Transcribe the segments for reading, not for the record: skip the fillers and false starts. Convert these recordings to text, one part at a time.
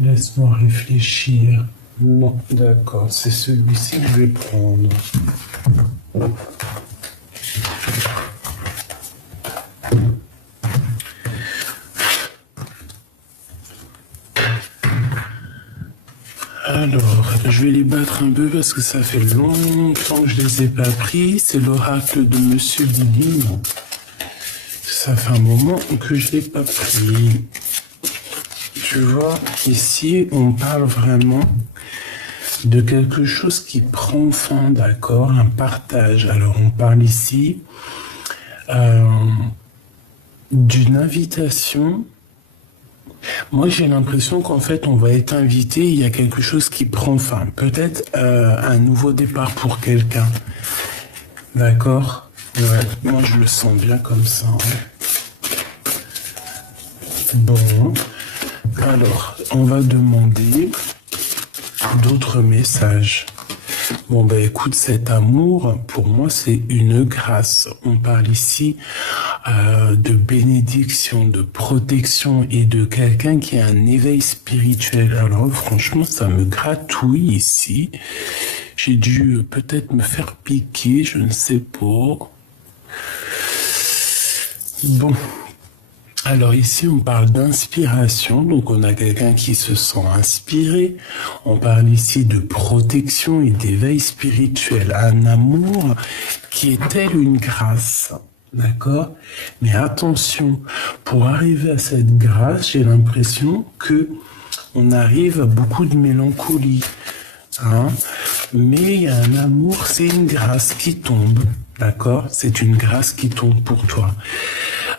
Laisse-moi réfléchir. Non, d'accord, c'est celui-ci que je vais prendre. Alors, je vais les battre un peu parce que ça fait longtemps que je les ai pas pris. C'est l'oracle de Monsieur Billy. Ça fait un moment que je l'ai pas pris. Tu vois, ici, on parle vraiment de quelque chose qui prend fin, d'accord, un partage. Alors, on parle ici d'une invitation. Moi, j'ai l'impression qu'en fait, on va être invité, il y a quelque chose qui prend fin. Peut-être un nouveau départ pour quelqu'un. D'accord? Ouais, moi, je le sens bien comme ça. Hein. Bon, alors, on va demander d'autres messages. Bon, ben écoute, cet amour, pour moi, c'est une grâce. On parle ici de bénédiction, de protection et de quelqu'un qui a un éveil spirituel. Alors, franchement, ça me gratouille ici. J'ai dû peut-être me faire piquer, je ne sais pas. Bon. Alors ici, on parle d'inspiration, donc on a quelqu'un qui se sent inspiré. On parle ici de protection et d'éveil spirituel, un amour qui est tel une grâce, d'accord? Mais attention, pour arriver à cette grâce, j'ai l'impression que on arrive à beaucoup de mélancolie, hein? Mais il y a un amour, c'est une grâce qui tombe, d'accord? C'est une grâce qui tombe pour toi.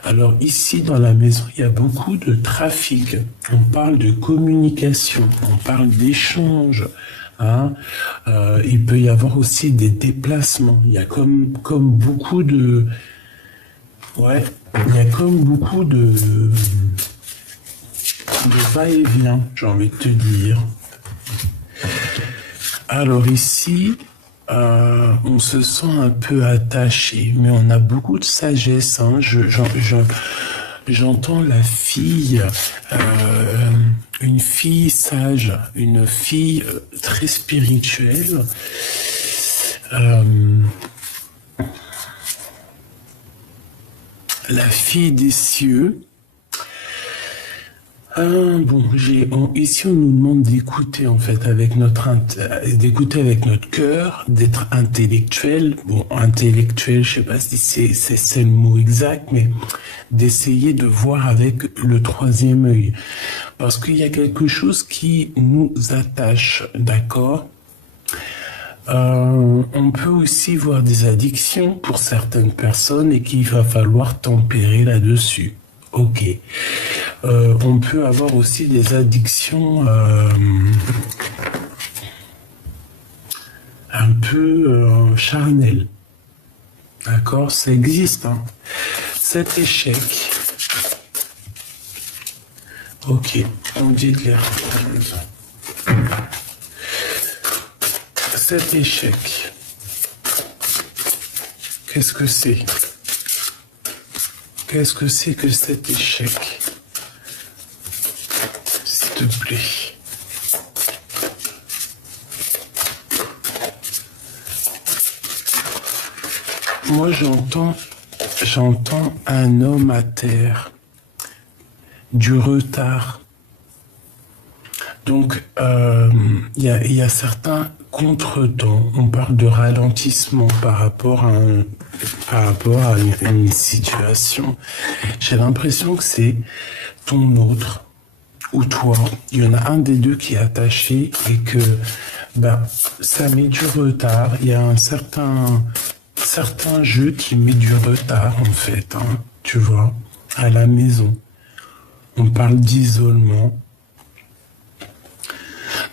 Alors ici dans la maison, il y a beaucoup de trafic. On parle de communication, on parle d'échange. Hein. Il peut y avoir aussi des déplacements. Il y a comme beaucoup de... Ouais, il y a comme beaucoup de va-et-vient, j'ai envie de te dire. Alors ici... on se sent un peu attaché, mais on a beaucoup de sagesse. Hein. J'entends la fille, une fille sage, une fille très spirituelle. La fille des cieux. Bon, ici on nous demande d'écouter en fait d'écouter avec notre cœur, d'être intellectuel. Bon, intellectuel, je sais pas si c'est le mot exact, mais d'essayer de voir avec le troisième œil, parce qu'il y a quelque chose qui nous attache, d'accord? On peut aussi voir des addictions pour certaines personnes et qu'il va falloir tempérer là-dessus. Ok. On peut avoir aussi des addictions un peu charnelles. D'accord? Ça existe. Hein. Cet échec. Ok. On dit de l'air. Cet échec. Qu'est-ce que c'est? Qu'est-ce que c'est que cet échec? S'il te plaît. Moi, j'entends un homme à terre, du retard. Donc, il y a certains contretemps. On parle de ralentissement par rapport à une situation. J'ai l'impression que c'est ton autre ou toi. Il y en a un des deux qui est attaché et que ça met du retard. Il y a un certain jeu qui met du retard en fait. Hein, tu vois, à la maison. On parle d'isolement.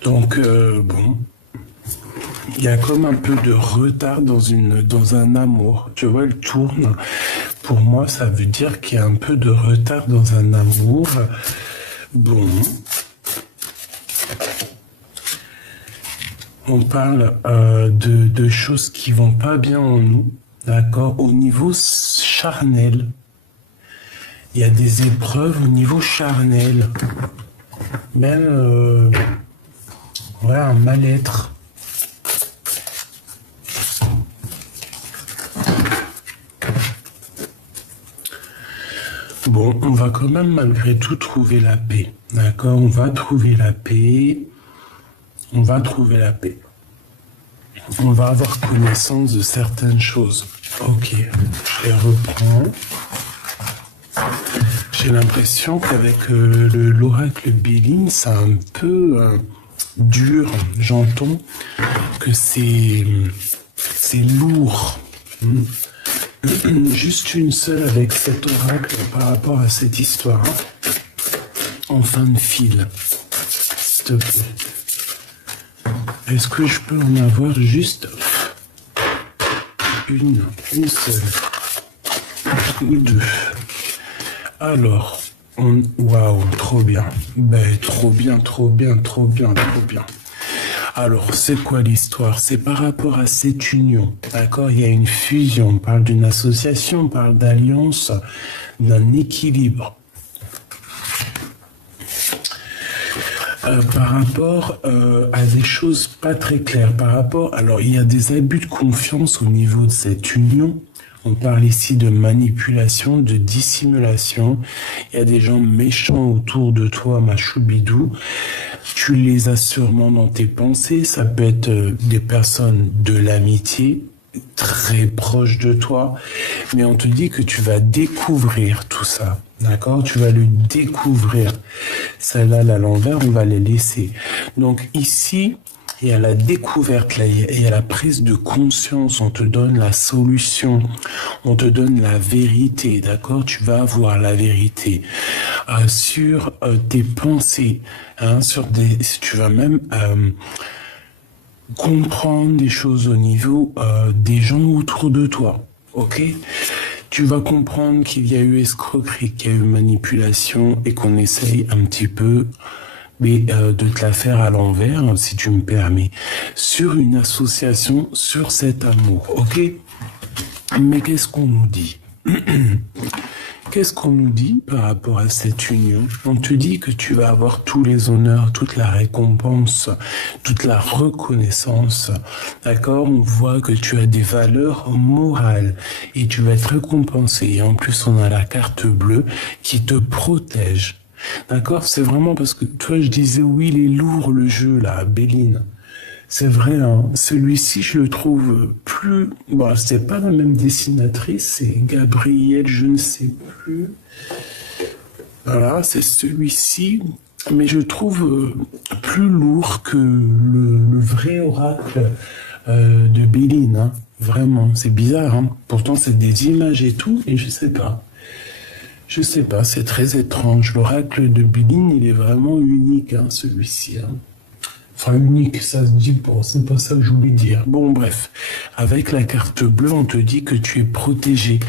Donc, bon, il y a comme un peu de retard dans un amour. Tu vois, elle tourne. Pour moi, ça veut dire qu'il y a un peu de retard dans un amour. Bon. On parle de choses qui vont pas bien en nous, d'accord? Au niveau charnel. Il y a des épreuves au niveau charnel. même ouais, un mal-être. Bon, on va quand même malgré tout trouver la paix, d'accord? On va trouver la paix, on va trouver la paix. On va avoir connaissance de certaines choses. Ok, je les reprends. J'ai l'impression qu'avec l'oracle Béline, c'est un peu dur. J'entends que c'est lourd. Juste une seule avec cet oracle par rapport à cette histoire. En fin de fil. S'il te plaît. Est-ce que je peux en avoir juste une seule ou deux? Alors, waouh, trop bien. Ben, trop bien. Alors, c'est quoi l'histoire? C'est par rapport à cette union, d'accord? Il y a une fusion, on parle d'une association, on parle d'alliance, d'un équilibre. Par rapport à des choses pas très claires, alors il y a des abus de confiance au niveau de cette union. On parle ici de manipulation, de dissimulation. Il y a des gens méchants autour de toi, ma choubidou. Tu les as sûrement dans tes pensées. Ça peut être des personnes de l'amitié, très proches de toi. Mais on te dit que tu vas découvrir tout ça. D'accord? Tu vas le découvrir. Celle-là, à l'envers, on va les laisser. Donc ici, il y a la découverte, là, il y a la prise de conscience, on te donne la solution, on te donne la vérité, d'accord? Tu vas avoir la vérité sur tes pensées, hein, tu vas même comprendre des choses au niveau des gens autour de toi, ok? Tu vas comprendre qu'il y a eu escroquerie, qu'il y a eu manipulation et qu'on essaye un petit peu de te la faire à l'envers, si tu me permets, sur une association, sur cet amour, ok? Mais qu'est-ce qu'on nous dit? Qu'est-ce qu'on nous dit par rapport à cette union? On te dit que tu vas avoir tous les honneurs, toute la récompense, toute la reconnaissance, d'accord? On voit que tu as des valeurs morales et tu vas être récompensé. Et en plus, on a la carte bleue qui te protège. D'accord? C'est vraiment parce que toi, je disais, oui, il est lourd le jeu, là, Béline. C'est vrai, hein. Celui-ci, je le trouve plus... Bon, c'est pas la même dessinatrice, c'est Gabriel, je ne sais plus. Voilà, c'est celui-ci. Mais je trouve plus lourd que le vrai oracle de Béline, hein. Vraiment, c'est bizarre, hein. Pourtant, c'est des images et tout, et je sais pas. Je sais pas, c'est très étrange. L'oracle de Béline, il est vraiment unique, hein, celui-ci. Hein. Enfin, unique, ça se dit pas, c'est pas ça que je voulais dire. Bon, bref. Avec la carte bleue, on te dit que tu es protégé.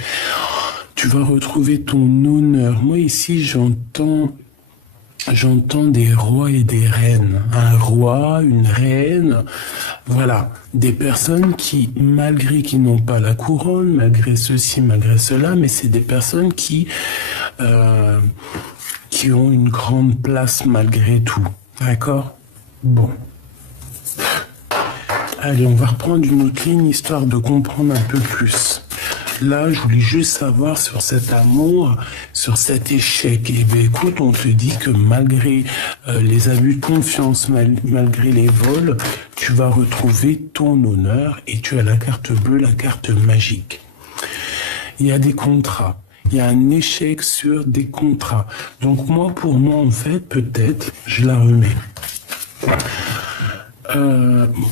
Tu vas retrouver ton honneur. Moi, ici, j'entends des rois et des reines. Un roi, une reine, voilà. Des personnes qui, malgré qu'ils n'ont pas la couronne, malgré ceci, malgré cela, mais c'est des personnes qui ont une grande place malgré tout. D'accord? Bon. Allez, on va reprendre une autre ligne, histoire de comprendre un peu plus. Là, je voulais juste savoir sur cet amour, sur cet échec. Et bien, écoute, on te dit que malgré les abus de confiance, malgré les vols, tu vas retrouver ton honneur et tu as la carte bleue, la carte magique. Il y a des contrats. Il y a un échec sur des contrats. Donc pour moi, en fait, peut-être, je la remets.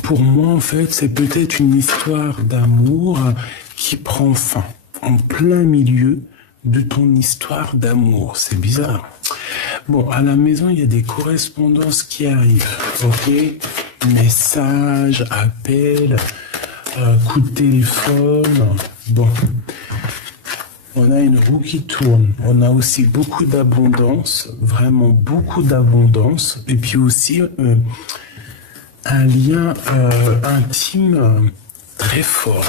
Pour moi, en fait, c'est peut-être une histoire d'amour qui prend fin en plein milieu de ton histoire d'amour. C'est bizarre. Bon, à la maison, il y a des correspondances qui arrivent. Ok? Messages, appels, coups de téléphone. Bon. On a une roue qui tourne. On a aussi beaucoup d'abondance, vraiment beaucoup d'abondance. Et puis aussi un lien intime très fort.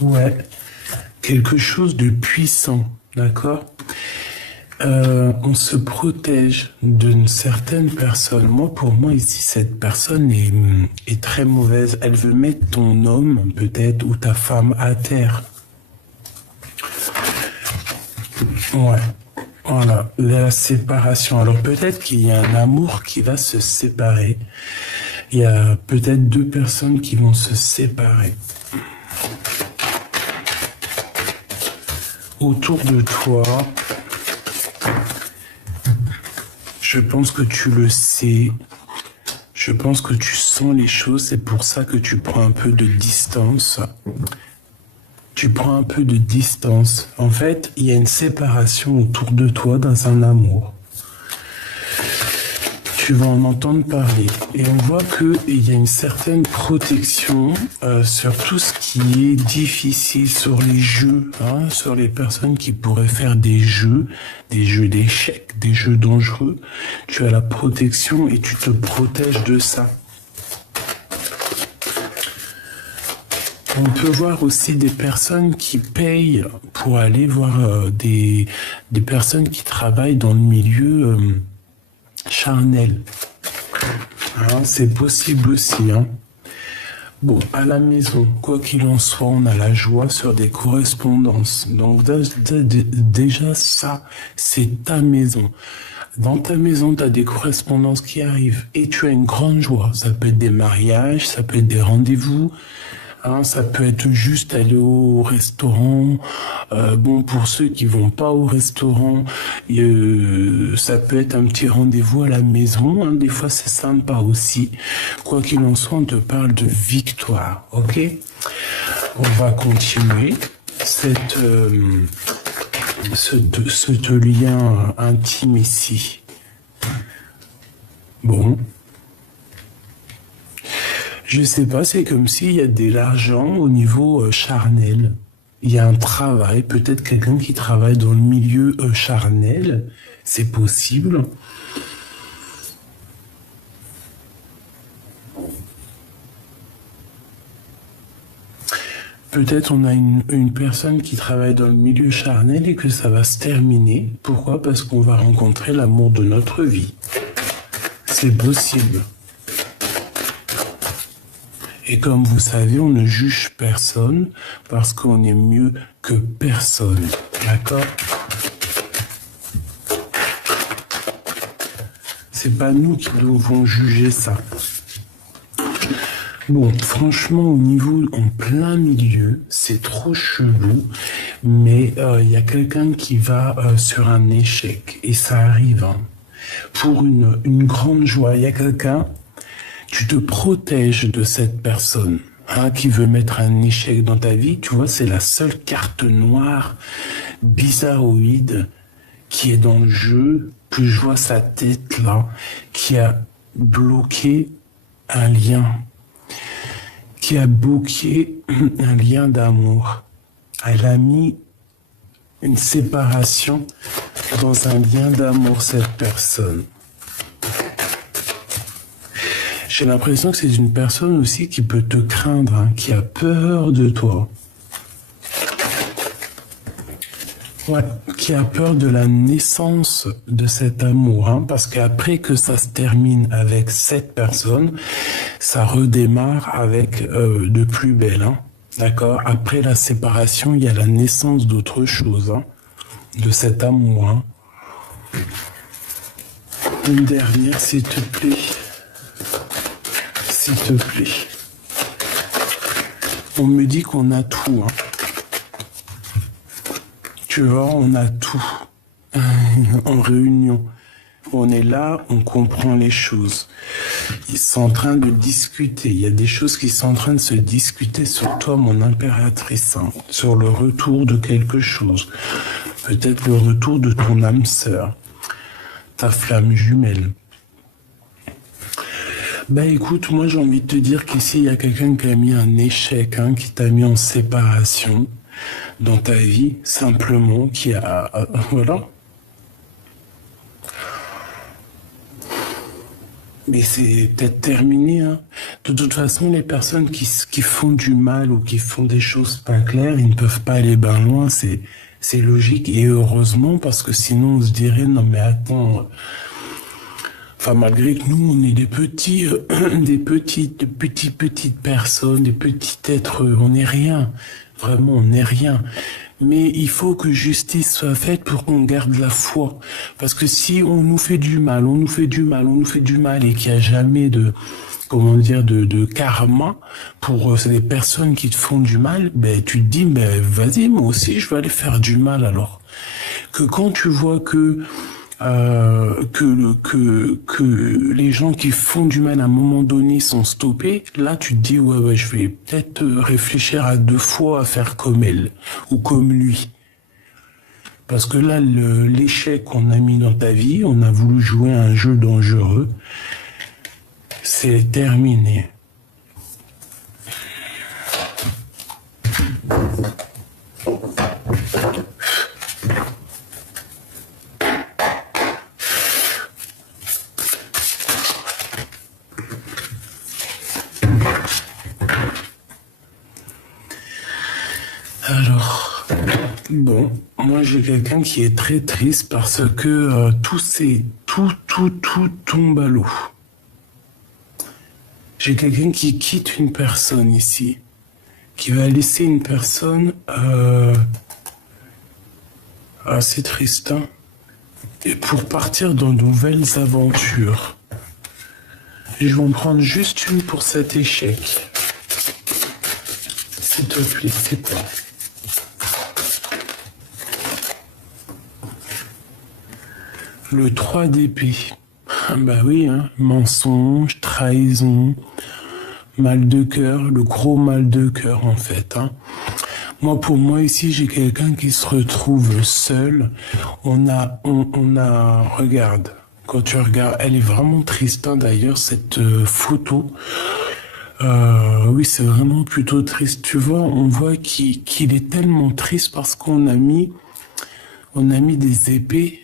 Ouais, quelque chose de puissant, d'accord? On se protège d'une certaine personne. Moi, pour moi, ici, cette personne est très mauvaise. Elle veut mettre ton homme, peut-être, ou ta femme à terre. Ouais. Voilà, la séparation. Alors peut-être qu'il y a un amour qui va se séparer. Il y a peut-être deux personnes qui vont se séparer. Autour de toi, je pense que tu le sais. Je pense que tu sens les choses. C'est pour ça que tu prends un peu de distance. Tu prends un peu de distance. En fait, il y a une séparation autour de toi dans un amour. Tu vas en entendre parler. Et on voit qu'il y a une certaine protection sur tout ce qui est difficile, sur les jeux, hein, sur les personnes qui pourraient faire des jeux d'échecs, des jeux dangereux. Tu as la protection et tu te protèges de ça. On peut voir aussi des personnes qui payent pour aller voir des personnes qui travaillent dans le milieu charnel. Hein, c'est possible aussi. Hein. Bon, à la maison, quoi qu'il en soit, on a la joie sur des correspondances. Donc déjà ça, c'est ta maison. Dans ta maison, tu as des correspondances qui arrivent et tu as une grande joie. Ça peut être des mariages, ça peut être des rendez-vous. Hein, ça peut être juste aller au restaurant. Bon, pour ceux qui vont pas au restaurant, ça peut être un petit rendez-vous à la maison. Hein, des fois, c'est sympa aussi. Quoi qu'il en soit, on te parle de victoire. Ok ? On va continuer ce lien intime ici. Bon. Je sais pas, c'est comme s'il y a de l'argent au niveau charnel. Il y a un travail, peut-être quelqu'un qui travaille dans le milieu charnel, c'est possible. Peut-être on a une personne qui travaille dans le milieu charnel et que ça va se terminer. Pourquoi ? Parce qu'on va rencontrer l'amour de notre vie. C'est possible. Et comme vous savez, on ne juge personne parce qu'on est mieux que personne. D'accord ? C'est pas nous qui devons juger ça. Bon, franchement, au niveau, en plein milieu, c'est trop chelou, mais il y a quelqu'un qui va sur un échec, et ça arrive, hein, pour une grande joie. Il y a quelqu'un, tu te protèges de cette personne hein, qui veut mettre un échec dans ta vie. Tu vois, c'est la seule carte noire, bizarroïde, qui est dans le jeu, que je vois sa tête là, qui a bloqué un lien. Qui a bloqué un lien d'amour. Elle a mis une séparation dans un lien d'amour, cette personne. J'ai l'impression que c'est une personne aussi qui peut te craindre, hein, qui a peur de toi. Ouais, qui a peur de la naissance de cet amour, hein, parce qu'après que ça se termine avec cette personne, ça redémarre avec de plus belle, hein, d'accord ? Après la séparation, il y a la naissance d'autre chose, hein, de cet amour. Hein. Une dernière, s'il te plaît. S'il te plaît. On me dit qu'on a tout, hein. Tu vois, on a tout en réunion. On est là, on comprend les choses. Ils sont en train de discuter. Il y a des choses qui sont en train de se discuter sur toi, mon impératrice, hein, sur le retour de quelque chose. Peut-être le retour de ton âme sœur, ta flamme jumelle. Bah écoute, moi j'ai envie de te dire qu'ici il y a quelqu'un qui a mis un échec, hein, qui t'a mis en séparation dans ta vie, simplement, qui a... voilà. Mais c'est peut-être terminé, hein. De toute façon, les personnes qui font du mal ou qui font des choses pas claires, ils ne peuvent pas aller bien loin, C'est logique et heureusement parce que sinon on se dirait non mais attends, enfin malgré que nous on est des petits, petites personnes, des petits êtres, on n'est rien, vraiment on n'est rien. Mais il faut que justice soit faite pour qu'on garde la foi. Parce que si on nous fait du mal, on nous fait du mal, on nous fait du mal et qu'il n'y a jamais de, comment dire, de karma pour les personnes qui te font du mal, ben tu te dis, ben vas-y, moi aussi je vais aller faire du mal alors. Que quand tu vois que les gens qui font du mal à un moment donné sont stoppés, là tu te dis ouais je vais peut-être réfléchir à 2 fois à faire comme elle ou comme lui. Parce que là l'échec qu'on a mis dans ta vie, on a voulu jouer à un jeu dangereux, c'est terminé. Alors, bon, moi j'ai quelqu'un qui est très triste parce que tout tombe à l'eau. J'ai quelqu'un qui quitte une personne ici, qui va laisser une personne assez triste, hein, et pour partir dans de nouvelles aventures. Je vais en prendre juste une pour cet échec. S'il te plaît, c'est pas. Le 3 d'épée. Ah bah oui, hein. Mensonge, trahison, mal de cœur, le gros mal de cœur en fait. Hein. Moi, pour moi, ici, j'ai quelqu'un qui se retrouve seul. Regarde, quand tu regardes, elle est vraiment triste hein, d'ailleurs, cette photo. Oui, c'est vraiment plutôt triste. Tu vois, on voit qu'il est tellement triste parce qu'on a mis des épées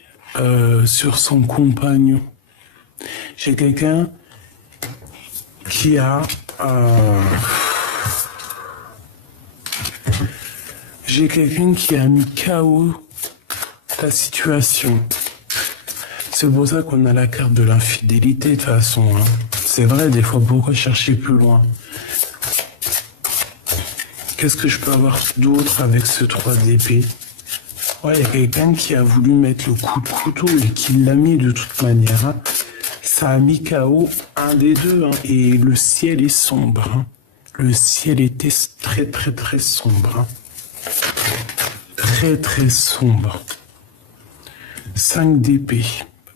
sur son compagnon. J'ai quelqu'un qui a mis KO ta situation. C'est pour ça qu'on a la carte de l'infidélité de toute façon. Hein. C'est vrai, des fois, pourquoi chercher plus loin? Qu'est-ce que je peux avoir d'autre avec ce 3 d'épée? Ouais, il y a quelqu'un qui a voulu mettre le coup de couteau et qui l'a mis de toute manière. Hein. Ça a mis KO un des deux. Hein. Et le ciel est sombre. Hein. Le ciel était très très très sombre. Hein. Très très sombre. 5 d'épée.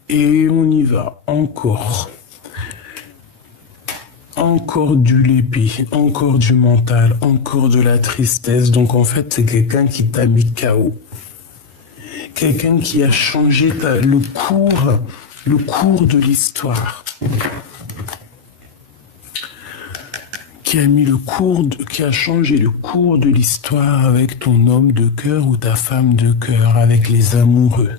Et on y va. Encore. Encore du l'épée. Encore du mental. Encore de la tristesse. Donc en fait, c'est quelqu'un qui t'a mis KO. Quelqu'un qui a changé le cours de l'histoire. Qui a changé le cours de l'histoire avec ton homme de cœur ou ta femme de cœur, avec les amoureux.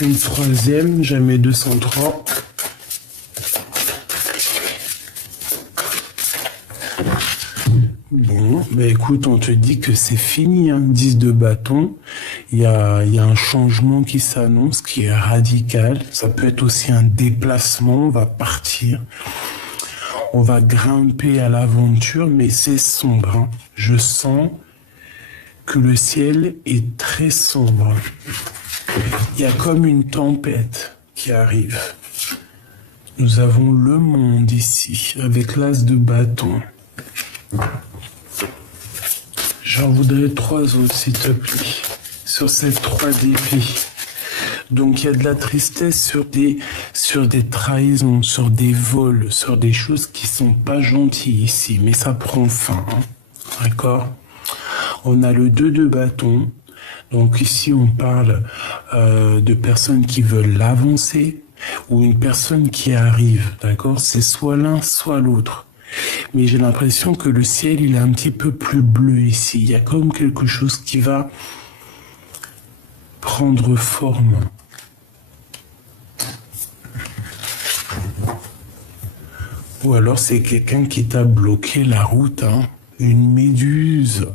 Une troisième, jamais 203. Bon, bah écoute, on te dit que c'est fini, hein. 10 de bâton. Il y a un changement qui s'annonce, qui est radical. Ça peut être aussi un déplacement, on va partir. On va grimper à l'aventure, mais c'est sombre. Hein. Je sens que le ciel est très sombre. Il y a comme une tempête qui arrive. Nous avons le monde ici, avec l'as de bâton. J'en voudrais 3 autres, s'il te plaît, sur ces 3 d'épée. Donc il y a de la tristesse sur des trahisons, sur des vols, sur des choses qui sont pas gentilles ici, mais ça prend fin, hein. D'accord? On a le 2 de bâton. Donc ici on parle de personnes qui veulent avancer ou une personne qui arrive, d'accord? C'est soit l'un, soit l'autre. Mais j'ai l'impression que le ciel, il est un petit peu plus bleu ici. Il y a comme quelque chose qui va prendre forme. Ou alors c'est quelqu'un qui t'a bloqué la route, hein. une méduse.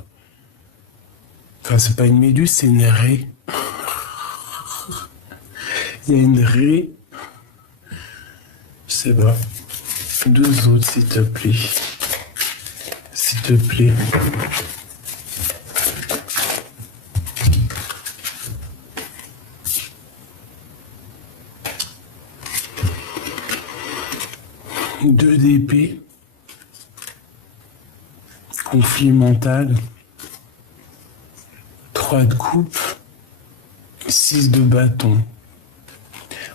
Enfin, c'est pas une méduse, c'est une raie. Il y a une raie. Je sais pas. Deux autres, s'il te plaît. S'il te plaît. Deux d'épée. Conflit mental. 3 de coupe. 6 de bâton.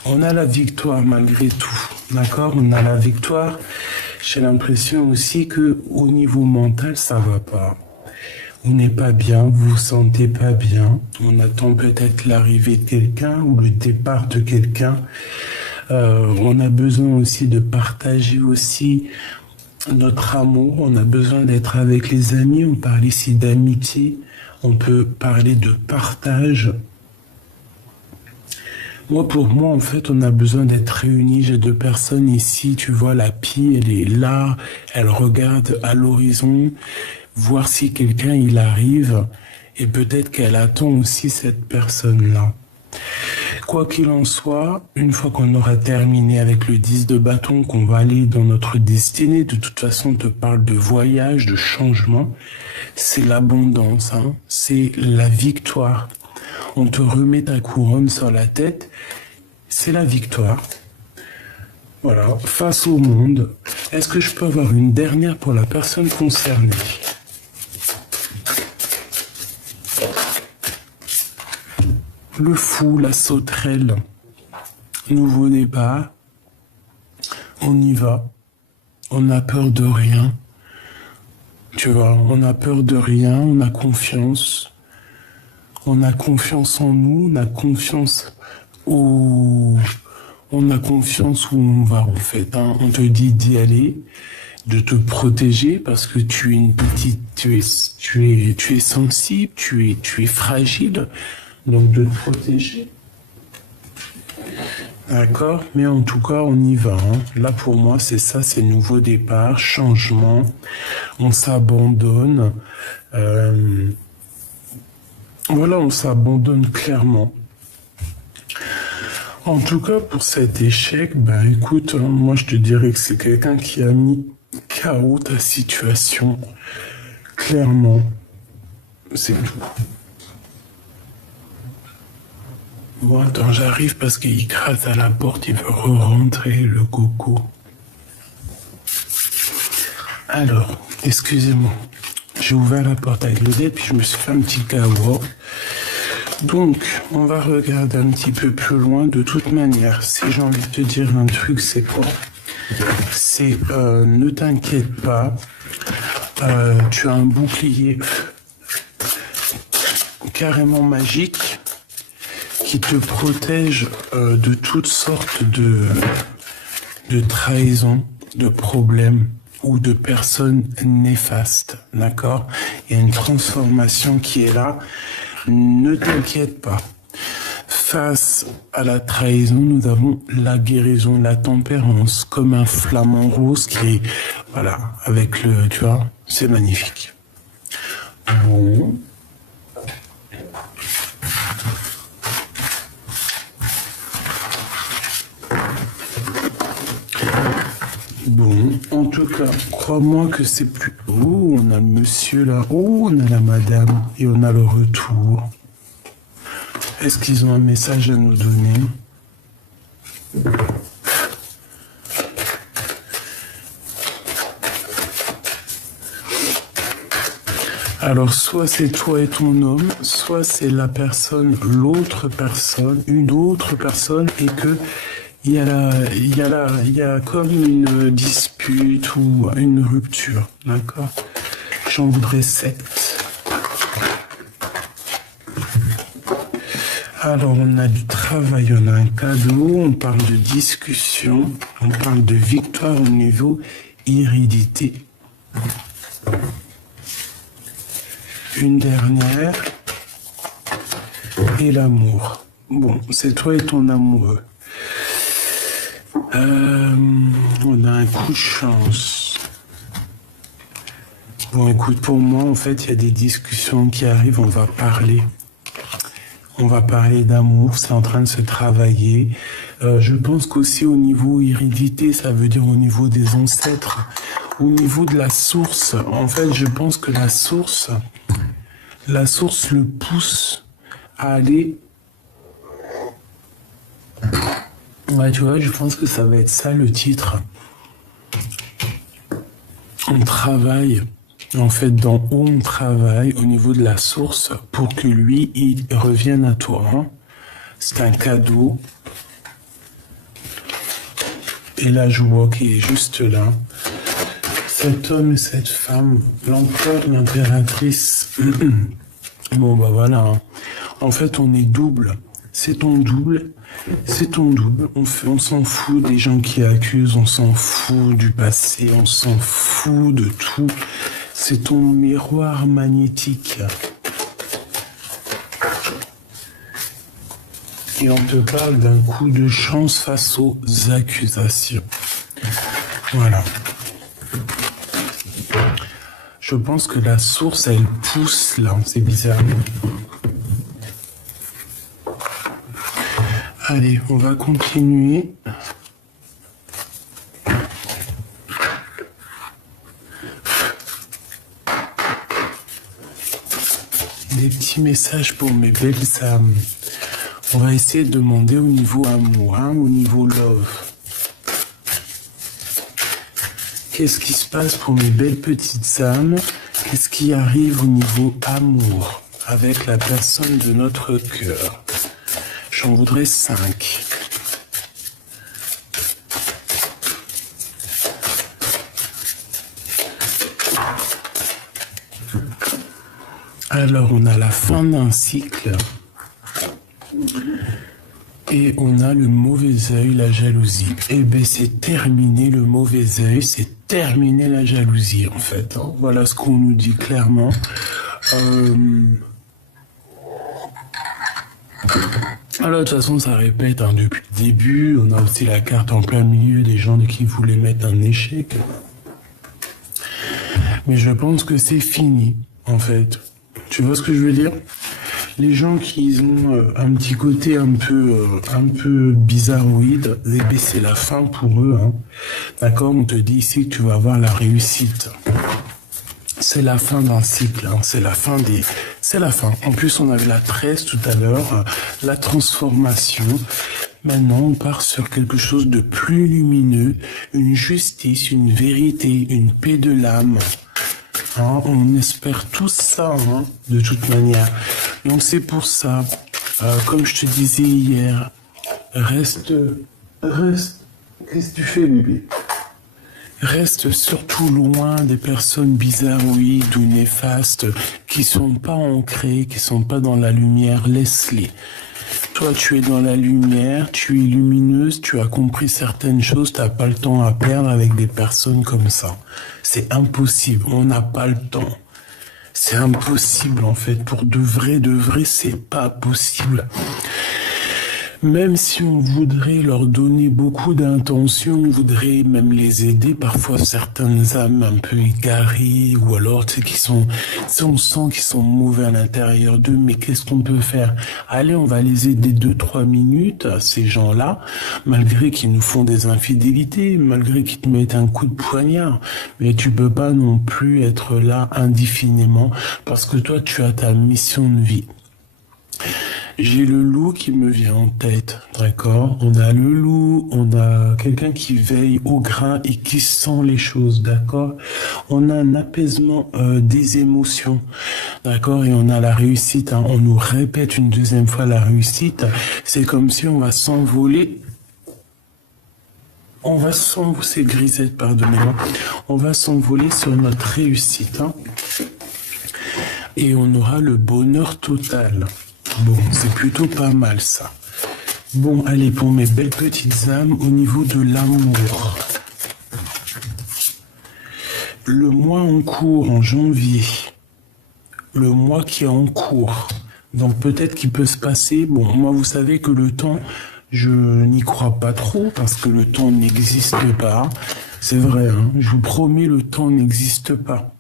On a la victoire malgré tout. D'accord? On a la victoire. J'ai l'impression aussi que au niveau mental, ça va pas. Vous n'êtes pas bien, vous vous sentez pas bien. On attend peut-être l'arrivée de quelqu'un ou le départ de quelqu'un. On a besoin aussi de partager aussi notre amour. On a besoin d'être avec les amis. On parle ici d'amitié. On peut parler de partage. Pour moi, en fait, on a besoin d'être réunis. J'ai 2 personnes ici. Tu vois, la pie, elle est là. Elle regarde à l'horizon, voir si quelqu'un, il arrive. Et peut-être qu'elle attend aussi cette personne-là. Quoi qu'il en soit, une fois qu'on aura terminé avec le 10 de bâton, qu'on va aller dans notre destinée, de toute façon, on te parle de voyage, de changement. C'est l'abondance, hein. C'est la victoire. On te remet ta couronne sur la tête. C'est la victoire. Voilà, face au monde. Est-ce que je peux avoir une dernière pour la personne concernée? Le fou, la sauterelle. Nouveau départ. On y va. On n'a peur de rien. Tu vois, on a peur de rien, on a confiance. On a confiance en nous, on a confiance où on va en fait. Hein. On te dit d'y aller, de te protéger parce que tu es une petite, tu es sensible, tu es fragile, donc de te protéger. D'accord, mais en tout cas on y va. Hein. Là pour moi c'est ça, c'est nouveau départ, changement. On s'abandonne. Voilà, on s'abandonne clairement. En tout cas, pour cet échec, écoute, moi je te dirais que c'est quelqu'un qui a mis KO ta situation. Clairement. C'est tout. Bon, attends, j'arrive parce qu'il gratte à la porte, il veut re-rentrer, le coco. Alors, excusez-moi. J'ai ouvert la porte avec le dé, puis je me suis fait un petit KO. Donc, on va regarder un petit peu plus loin. De toute manière, si j'ai envie de te dire un truc, c'est quoi? C'est ne t'inquiète pas. Tu as un bouclier carrément magique qui te protège de toutes sortes de trahisons, de problèmes ou de personnes néfastes, d'accord? Il y a une transformation qui est là. Ne t'inquiète pas. Face à la trahison, nous avons la guérison, la tempérance, comme un flamant rose qui est, voilà, avec le, tu vois, c'est magnifique. Bon. Bon, en tout cas, crois-moi que c'est plus... Oh, on a le monsieur là. Oh, on a la madame. Et on a le retour. Est-ce qu'ils ont un message à nous donner? Alors, soit c'est toi et ton homme, soit c'est la personne, l'autre personne, une autre personne, et que il y a comme une dispute ou une rupture, d'accord? J'en voudrais 7. Alors, on a du travail, on a un cadeau, on parle de discussion, on parle de victoire au niveau hérédité. Une dernière, et l'amour. Bon, c'est toi et ton amoureux. On a un coup de chance. Bon, écoute, pour moi, en fait, il y a des discussions qui arrivent, on va parler. On va parler d'amour, c'est en train de se travailler. Je pense qu'aussi au niveau hérédité, ça veut dire au niveau des ancêtres, au niveau de la source. En fait, je pense que la source le pousse à aller. Ouais, tu vois, je pense que ça va être ça le titre. On travaille. En fait, d'en haut, on travaille au niveau de la source pour que lui, il revienne à toi. Hein. C'est un cadeau. Et la joie qui est juste là. Cet homme et cette femme, l'empereur, l'impératrice. Bon, bah voilà. Hein. En fait, on est double. C'est ton double. C'est ton double. On s'en fout des gens qui accusent. On s'en fout du passé. On s'en fout de tout. C'est ton miroir magnétique. Et on te parle d'un coup de chance face aux accusations. Voilà. Je pense que la source, elle pousse là. C'est bizarre. Allez, on va continuer. Des petits messages pour mes belles âmes. On va essayer de demander au niveau amour, hein, au niveau love. Qu'est-ce qui se passe pour mes belles petites âmes? Qu'est-ce qui arrive au niveau amour avec la personne de notre cœur? J'en voudrais 5. Alors, on a la fin d'un cycle et on a le mauvais œil, la jalousie. Eh bien, c'est terminé le mauvais œil, c'est terminé la jalousie, en fait. Voilà ce qu'on nous dit clairement. Alors, de toute façon, ça répète hein, depuis le début. On a aussi la carte en plein milieu des gens qui voulaient mettre un échec. Mais je pense que c'est fini, en fait. Tu vois ce que je veux dire? Les gens qui ont un petit côté un peu bizarroïde, eh bien, c'est la fin pour eux. Hein. D'accord? On te dit ici que tu vas avoir la réussite. C'est la fin d'un cycle. Hein. C'est la fin des... C'est la fin. En plus, on avait la 13 tout à l'heure, la transformation. Maintenant, on part sur quelque chose de plus lumineux, une justice, une vérité, une paix de l'âme. Hein, on espère tout ça, hein, de toute manière. Donc c'est pour ça, comme je te disais hier, reste. Qu'est-ce que tu fais, bébé? Reste surtout loin des personnes bizarroïdes ou néfastes qui sont pas ancrées, qui sont pas dans la lumière. Laisse-les. Toi, tu es dans la lumière, tu es lumineuse, tu as compris certaines choses, tu n'as pas le temps à perdre avec des personnes comme ça. C'est impossible, on n'a pas le temps. C'est impossible en fait, pour de vrai, c'est pas possible. Même si on voudrait leur donner beaucoup d'intention, on voudrait même les aider, parfois certaines âmes un peu égarées, ou alors tu sais, on sent qu'ils sont mauvais à l'intérieur d'eux, mais qu'est-ce qu'on peut faire? Allez, on va les aider 2-3 minutes, ces gens-là, malgré qu'ils nous font des infidélités, malgré qu'ils te mettent un coup de poignard, mais tu peux pas non plus être là indéfiniment, parce que toi, tu as ta mission de vie. J'ai le loup qui me vient en tête, d'accord? On a le loup, on a quelqu'un qui veille au grain et qui sent les choses, d'accord? On a un apaisement des émotions, d'accord? Et on a la réussite, hein. On nous répète une deuxième fois la réussite. C'est comme si on va s'envoler. On va s'envoler, c'est grisette, pardonnez-moi. On va s'envoler sur notre réussite, hein. Et on aura le bonheur total. Bon, c'est plutôt pas mal ça. Bon, allez, pour mes belles petites âmes, au niveau de l'amour. Le mois en cours, en janvier. Le mois qui est en cours. Donc peut-être qu'il peut se passer... Bon, moi, vous savez que le temps, je n'y crois pas trop, parce que le temps n'existe pas. C'est vrai, hein, je vous promets, le temps n'existe pas.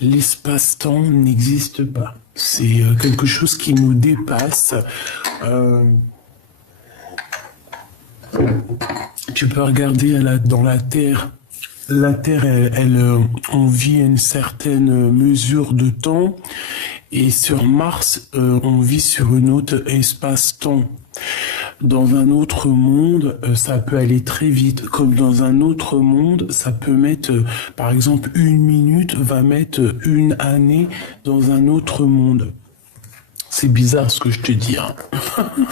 L'espace-temps n'existe pas. C'est quelque chose qui nous dépasse. Tu peux regarder dans la Terre. La Terre, on vit à une certaine mesure de temps. Et sur Mars, on vit sur une autre espace-temps. Dans un autre monde, ça peut aller très vite. Comme dans un autre monde, ça peut mettre, par exemple, 1 minute va mettre 1 année dans un autre monde. C'est bizarre ce que je te dis, hein.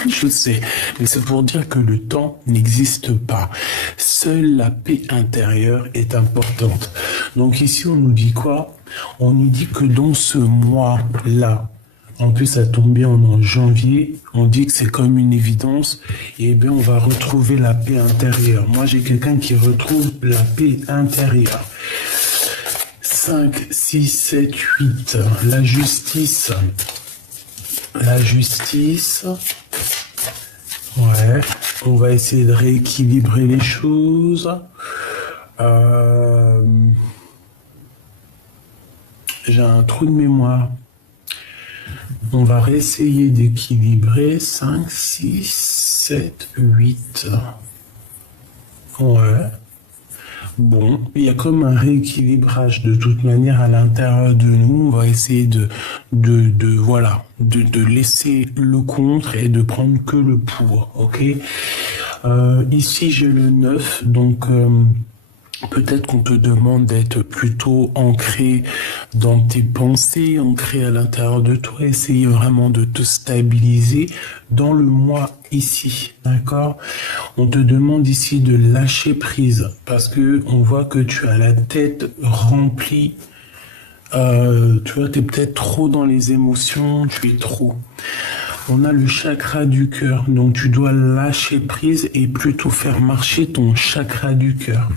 Je sais, mais c'est pour dire que le temps n'existe pas. Seule la paix intérieure est importante. Donc ici, on nous dit quoi? On nous dit que dans ce mois-là, en plus ça tombe bien, on est en janvier, on dit que c'est comme une évidence, et bien on va retrouver la paix intérieure. Moi j'ai quelqu'un qui retrouve la paix intérieure. 5, 6, 7, 8, la justice. La justice, ouais, on va essayer de rééquilibrer les choses. J'ai un trou de mémoire. On va réessayer d'équilibrer 5, 6, 7, 8. Ouais. Bon, il y a comme un rééquilibrage de toute manière à l'intérieur de nous. On va essayer de laisser le contre et de prendre que le pour, ok? Ici, j'ai le 9, donc peut-être qu'on te demande d'être plutôt ancré dans tes pensées, ancré à l'intérieur de toi, essayer vraiment de te stabiliser dans le moi ici, d'accord? On te demande ici de lâcher prise parce que on voit que tu as la tête remplie. Tu vois, tu es peut-être trop dans les émotions, tu es trop. On a le chakra du cœur, donc tu dois lâcher prise et plutôt faire marcher ton chakra du cœur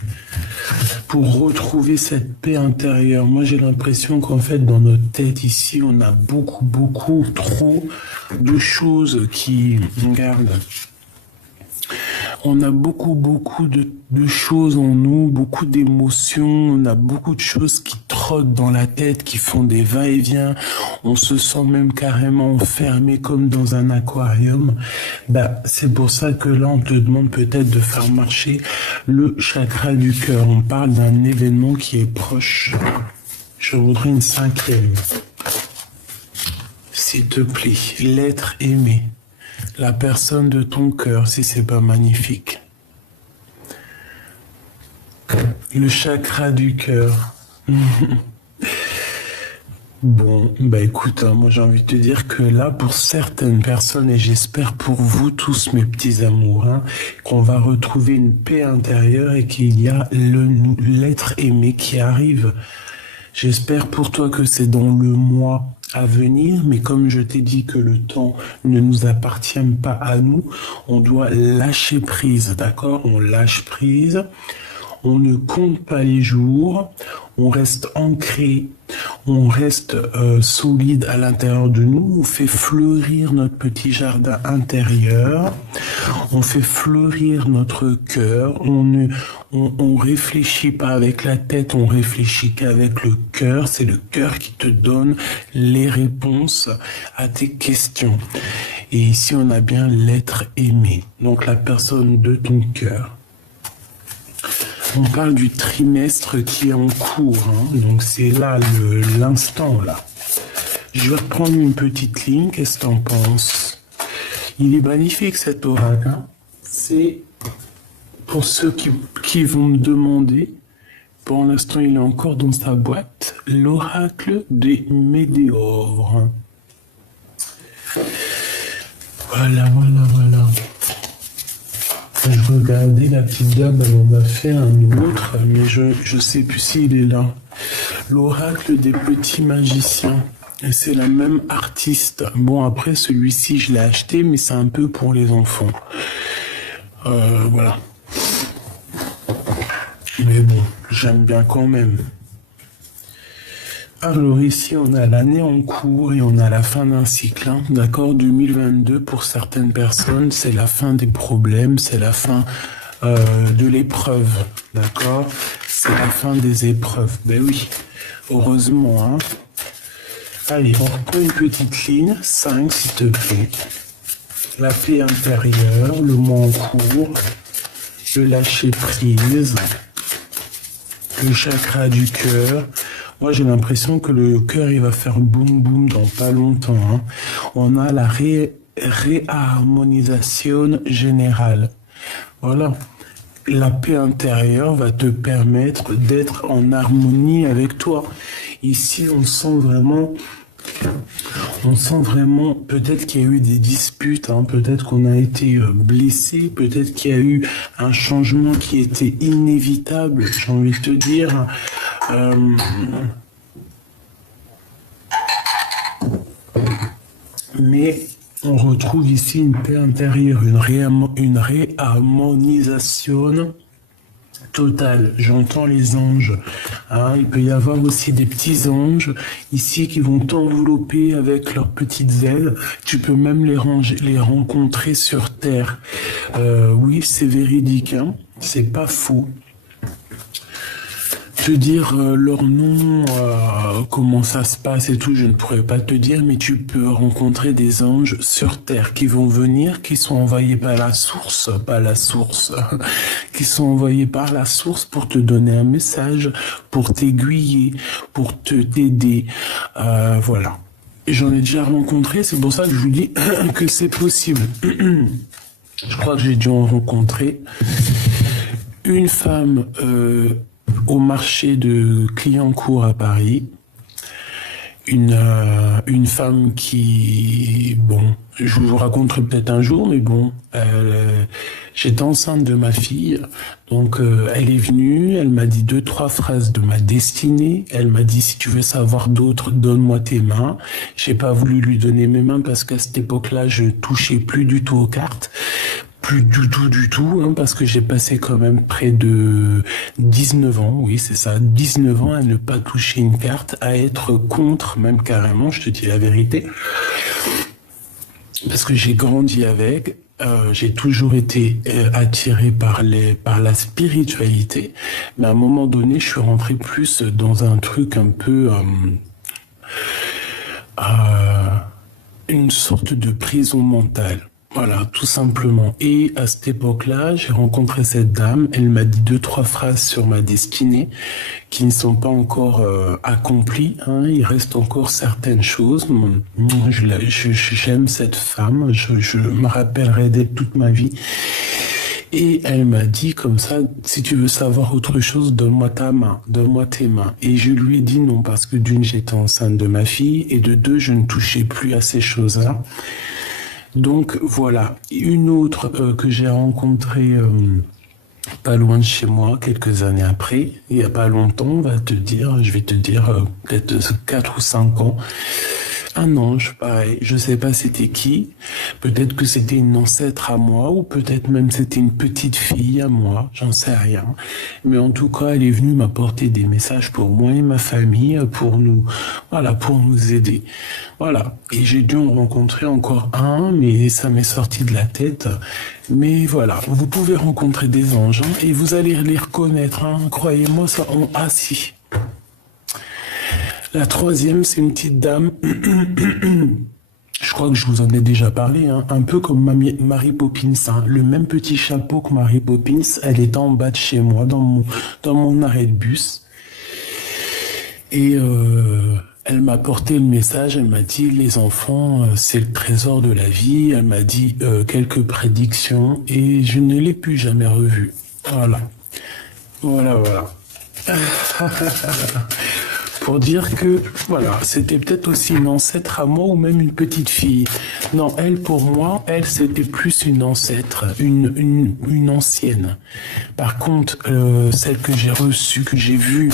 pour retrouver cette paix intérieure. Moi, j'ai l'impression qu'en fait, dans notre tête ici, on a beaucoup trop de choses qui regardent. On a beaucoup de choses en nous, beaucoup d'émotions, on a beaucoup de choses qui trottent dans la tête, qui font des va-et-vient. On se sent même carrément enfermé comme dans un aquarium. C'est pour ça que là, on te demande peut-être de faire marcher le chakra du cœur. On parle d'un événement qui est proche. Je voudrais une 5e. S'il te plaît, l'être aimé. La personne de ton cœur, si c'est pas magnifique. Le chakra du cœur. Bon, écoute, moi j'ai envie de te dire que là, pour certaines personnes, et j'espère pour vous tous, mes petits amours, qu'on va retrouver une paix intérieure et qu'il y a l'être aimé qui arrive. J'espère pour toi que c'est dans le mois à venir, mais comme je t'ai dit que le temps ne nous appartient pas à nous, on doit lâcher prise, d'accord? On lâche prise, on ne compte pas les jours, on reste ancré, on reste solide à l'intérieur de nous, on fait fleurir notre petit jardin intérieur, on fait fleurir notre cœur, on réfléchit pas avec la tête, on réfléchit qu'avec le cœur, c'est le cœur qui te donne les réponses à tes questions. Et ici on a bien l'être aimé, donc la personne de ton cœur. On parle du trimestre qui est en cours, donc c'est là l'instant là. Je vais reprendre une petite ligne, qu'est-ce que t'en penses? Il est magnifique cet oracle, C'est pour ceux qui vont me demander, pour l'instant il est encore dans sa boîte, l'oracle des météores. Voilà. Je regardais la petite dame, elle en a fait un autre, mais je sais plus s'il est là. L'oracle des petits magiciens. Et c'est la même artiste. Bon, après, celui-ci, je l'ai acheté, mais c'est un peu pour les enfants. Voilà. Mais bon, j'aime bien quand même. Alors ici, on a l'année en cours et on a la fin d'un cycle. D'accord, 2022, pour certaines personnes, c'est la fin des problèmes, c'est la fin de l'épreuve. D'accord, c'est la fin des épreuves. Ben oui, heureusement, hein. Allez, on reprend une petite ligne, 5 s'il te plaît. La paix intérieure, le mois en cours, le lâcher prise, le chakra du cœur. Moi, j'ai l'impression que le cœur, il va faire boum boum dans pas longtemps, hein. On a la réharmonisation générale. Voilà. La paix intérieure va te permettre d'être en harmonie avec toi. Ici, on sent vraiment, peut-être qu'il y a eu des disputes, hein, peut-être qu'on a été blessé, peut-être qu'il y a eu un changement qui était inévitable, j'ai envie de te dire. Mais on retrouve ici une paix intérieure, une réharmonisation totale. J'entends les anges. Hein, il peut y avoir aussi des petits anges ici qui vont t'envelopper avec leurs petites ailes. Tu peux même les rencontrer sur Terre. Oui, c'est véridique. Hein, c'est pas faux. Te dire leur nom, comment ça se passe et tout, je ne pourrais pas te dire, mais tu peux rencontrer des anges sur Terre qui vont venir, qui sont envoyés par la source, qui sont envoyés par la source pour te donner un message, pour t'aiguiller, pour t'aider, voilà. Et j'en ai déjà rencontré, c'est pour ça que je vous dis que c'est possible. Je crois que j'ai dû en rencontrer une femme au marché de Clignancourt à Paris, une femme qui, bon, je vous raconterai peut-être un jour, mais bon, j'étais enceinte de ma fille, donc elle est venue, elle m'a dit 2-3 phrases de ma destinée, elle m'a dit si tu veux savoir d'autres, donne-moi tes mains. J'ai pas voulu lui donner mes mains parce qu'à cette époque-là, je touchais plus du tout aux cartes. Plus du tout, hein, parce que j'ai passé quand même près de 19 ans, oui c'est ça, 19 ans à ne pas toucher une carte, à être contre, même carrément, je te dis la vérité, parce que j'ai grandi avec, j'ai toujours été attiré par la spiritualité, mais à un moment donné, je suis rentré plus dans un truc un peu... une sorte de prison mentale. Voilà, tout simplement. Et à cette époque-là, j'ai rencontré cette dame. Elle m'a dit 2-3 phrases sur ma destinée qui ne sont pas encore accomplies. Hein. Il reste encore certaines choses. J'aime cette femme. Je me rappellerai d'elle toute ma vie. Et elle m'a dit comme ça, si tu veux savoir autre chose, donne-moi ta main, donne-moi tes mains. Et je lui ai dit non, parce que d'une, j'étais enceinte de ma fille, et de deux, je ne touchais plus à ces choses-là. Donc voilà, une autre que j'ai rencontrée pas loin de chez moi, quelques années après, il n'y a pas longtemps, je vais te dire peut-être 4 ou 5 ans, un ange, pareil, je sais pas c'était qui, peut-être que c'était une ancêtre à moi, ou peut-être même c'était une petite fille à moi, j'en sais rien. Mais en tout cas, elle est venue m'apporter des messages pour moi et ma famille, pour nous aider. Voilà. Et j'ai dû en rencontrer encore un, mais ça m'est sorti de la tête. Mais voilà, vous pouvez rencontrer des anges, hein, et vous allez les reconnaître, hein, croyez-moi, ça, si. La troisième, c'est une petite dame, je crois que je vous en ai déjà parlé, hein, un peu comme Mary Poppins, hein, le même petit chapeau que Mary Poppins, elle était en bas de chez moi, dans mon arrêt de bus. Et elle m'a porté le message, elle m'a dit, les enfants, c'est le trésor de la vie, elle m'a dit quelques prédictions, et je ne l'ai plus jamais revue. Voilà. Pour dire que, voilà, c'était peut-être aussi une ancêtre à moi ou même une petite fille. Non, elle, pour moi, c'était plus une ancêtre, une ancienne. Par contre, celle que j'ai reçue, que j'ai vue,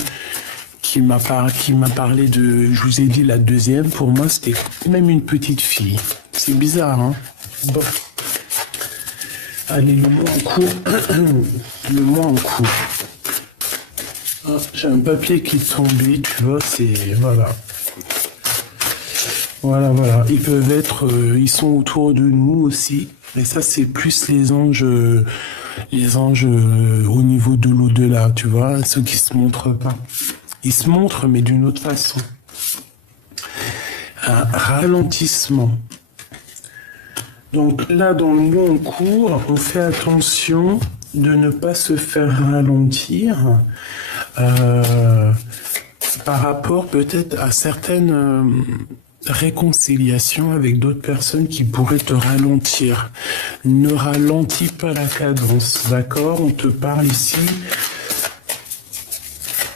qui m'a parlé de, je vous ai dit la deuxième, pour moi, c'était même une petite fille. C'est bizarre, hein? Bon. Allez, le mois en cours. Ah, j'ai un papier qui est tombé, tu vois, Voilà. Ils peuvent être, ils sont autour de nous aussi. Et ça, c'est plus les anges Les anges au niveau de l'au-delà, tu vois, ceux qui se montrent pas. Ils se montrent, mais d'une autre façon. Un ralentissement. Donc là, dans le long cours, on fait attention de ne pas se faire ralentir par rapport peut-être à certaines réconciliations avec d'autres personnes qui pourraient te ralentir. Ne ralentis pas la cadence, d'accord? On te parle ici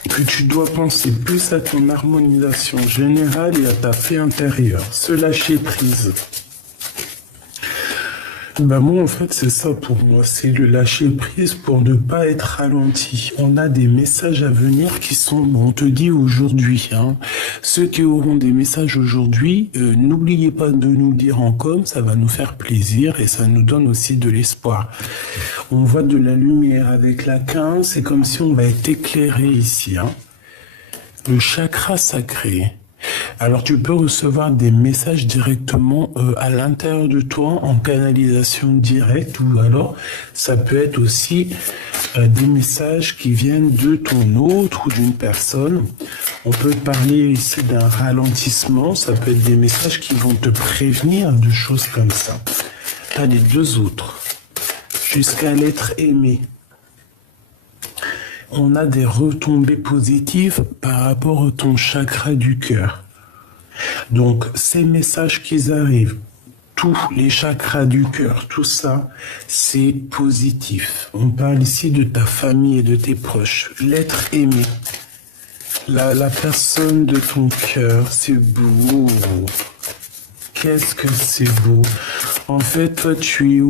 que tu dois penser plus à ton harmonisation générale et à ta paix intérieure. Se lâcher prise. Ben moi, en fait, c'est ça pour moi. C'est le lâcher prise pour ne pas être ralenti. On a des messages à venir qui sont, bon, on te dit aujourd'hui, hein. Ceux qui auront des messages aujourd'hui, n'oubliez pas de nous le dire en com, ça va nous faire plaisir et ça nous donne aussi de l'espoir. On voit de la lumière avec la 15, c'est comme si on va être éclairé ici, hein. Le chakra sacré. Alors tu peux recevoir des messages directement à l'intérieur de toi en canalisation directe ou alors ça peut être aussi des messages qui viennent de ton autre ou d'une personne. On peut parler ici d'un ralentissement, ça peut être des messages qui vont te prévenir de choses comme ça. T'as les deux autres, jusqu'à l'être aimé. On a des retombées positives par rapport à ton chakra du cœur. Donc, ces messages qui arrivent, tous les chakras du cœur, tout ça, c'est positif. On parle ici de ta famille et de tes proches. L'être aimé, la personne de ton cœur, c'est beau. Qu'est-ce que c'est beau. En fait, toi, tu es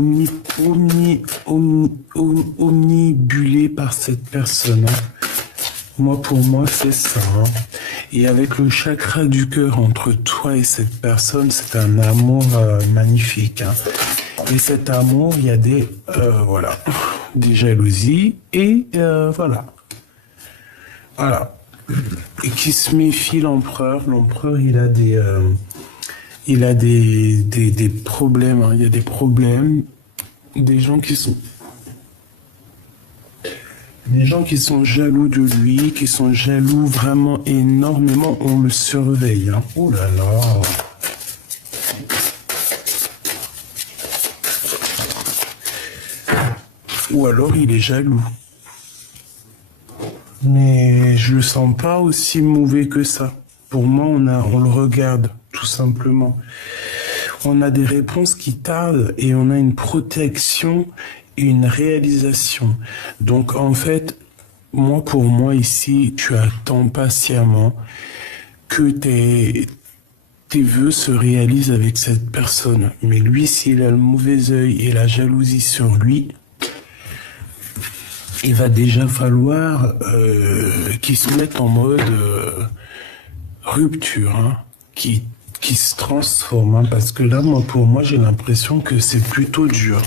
omnibulé par cette personne. Hein. Moi, pour moi, c'est ça. Hein. Et avec le chakra du cœur entre toi et cette personne, c'est un amour magnifique. Hein. Et cet amour, il y a des, voilà, des jalousies et voilà. Voilà. Et qui se méfie l'empereur. L'empereur, il a des problèmes. Hein. Il y a des problèmes. Des gens qui sont jaloux de lui, qui sont jaloux vraiment énormément, on le surveille. Hein. Oh là là. Ou alors il est jaloux. Mais je le sens pas aussi mauvais que ça. Pour moi, on le regarde, tout simplement. On a des réponses qui tardent et on a une protection et une réalisation. Donc, en fait, pour moi, ici, tu attends patiemment que tes vœux se réalisent avec cette personne. Mais lui, s'il a le mauvais œil et la jalousie sur lui, il va déjà falloir qu'il se mette en mode rupture, hein, qui se transforme. Hein, parce que là, pour moi, j'ai l'impression que c'est plutôt dur.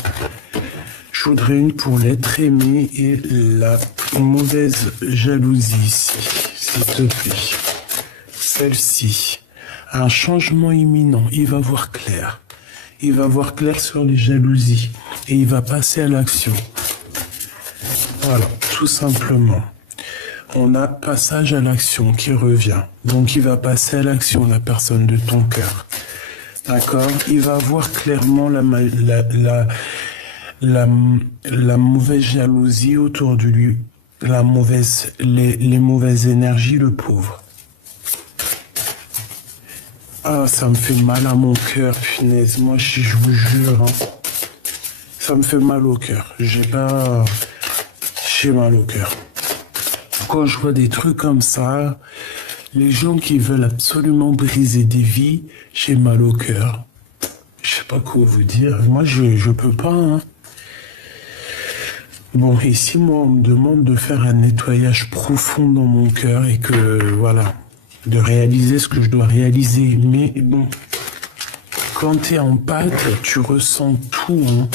Je voudrais une pour l'être aimé et la mauvaise jalousie ici, s'il te plaît. Celle-ci. Un changement imminent. Il va voir clair. Il va voir clair sur les jalousies. Et il va passer à l'action. Voilà, tout simplement. On a passage à l'action qui revient. Donc il va passer à l'action, la personne de ton cœur. D'accord? Il va voir clairement la mauvaise jalousie autour de lui, les mauvaises énergies, le pauvre. Ah, ça me fait mal à mon cœur, punaise. Moi, je vous jure, hein, ça me fait mal au cœur. J'ai mal au cœur. Quand je vois des trucs comme ça, les gens qui veulent absolument briser des vies, j'ai mal au cœur. Je sais pas quoi vous dire. Moi, je peux pas, hein. Bon, ici, moi, on me demande de faire un nettoyage profond dans mon cœur et que, voilà, de réaliser ce que je dois réaliser. Mais bon, quand t'es en pâte, tu ressens tout, hein.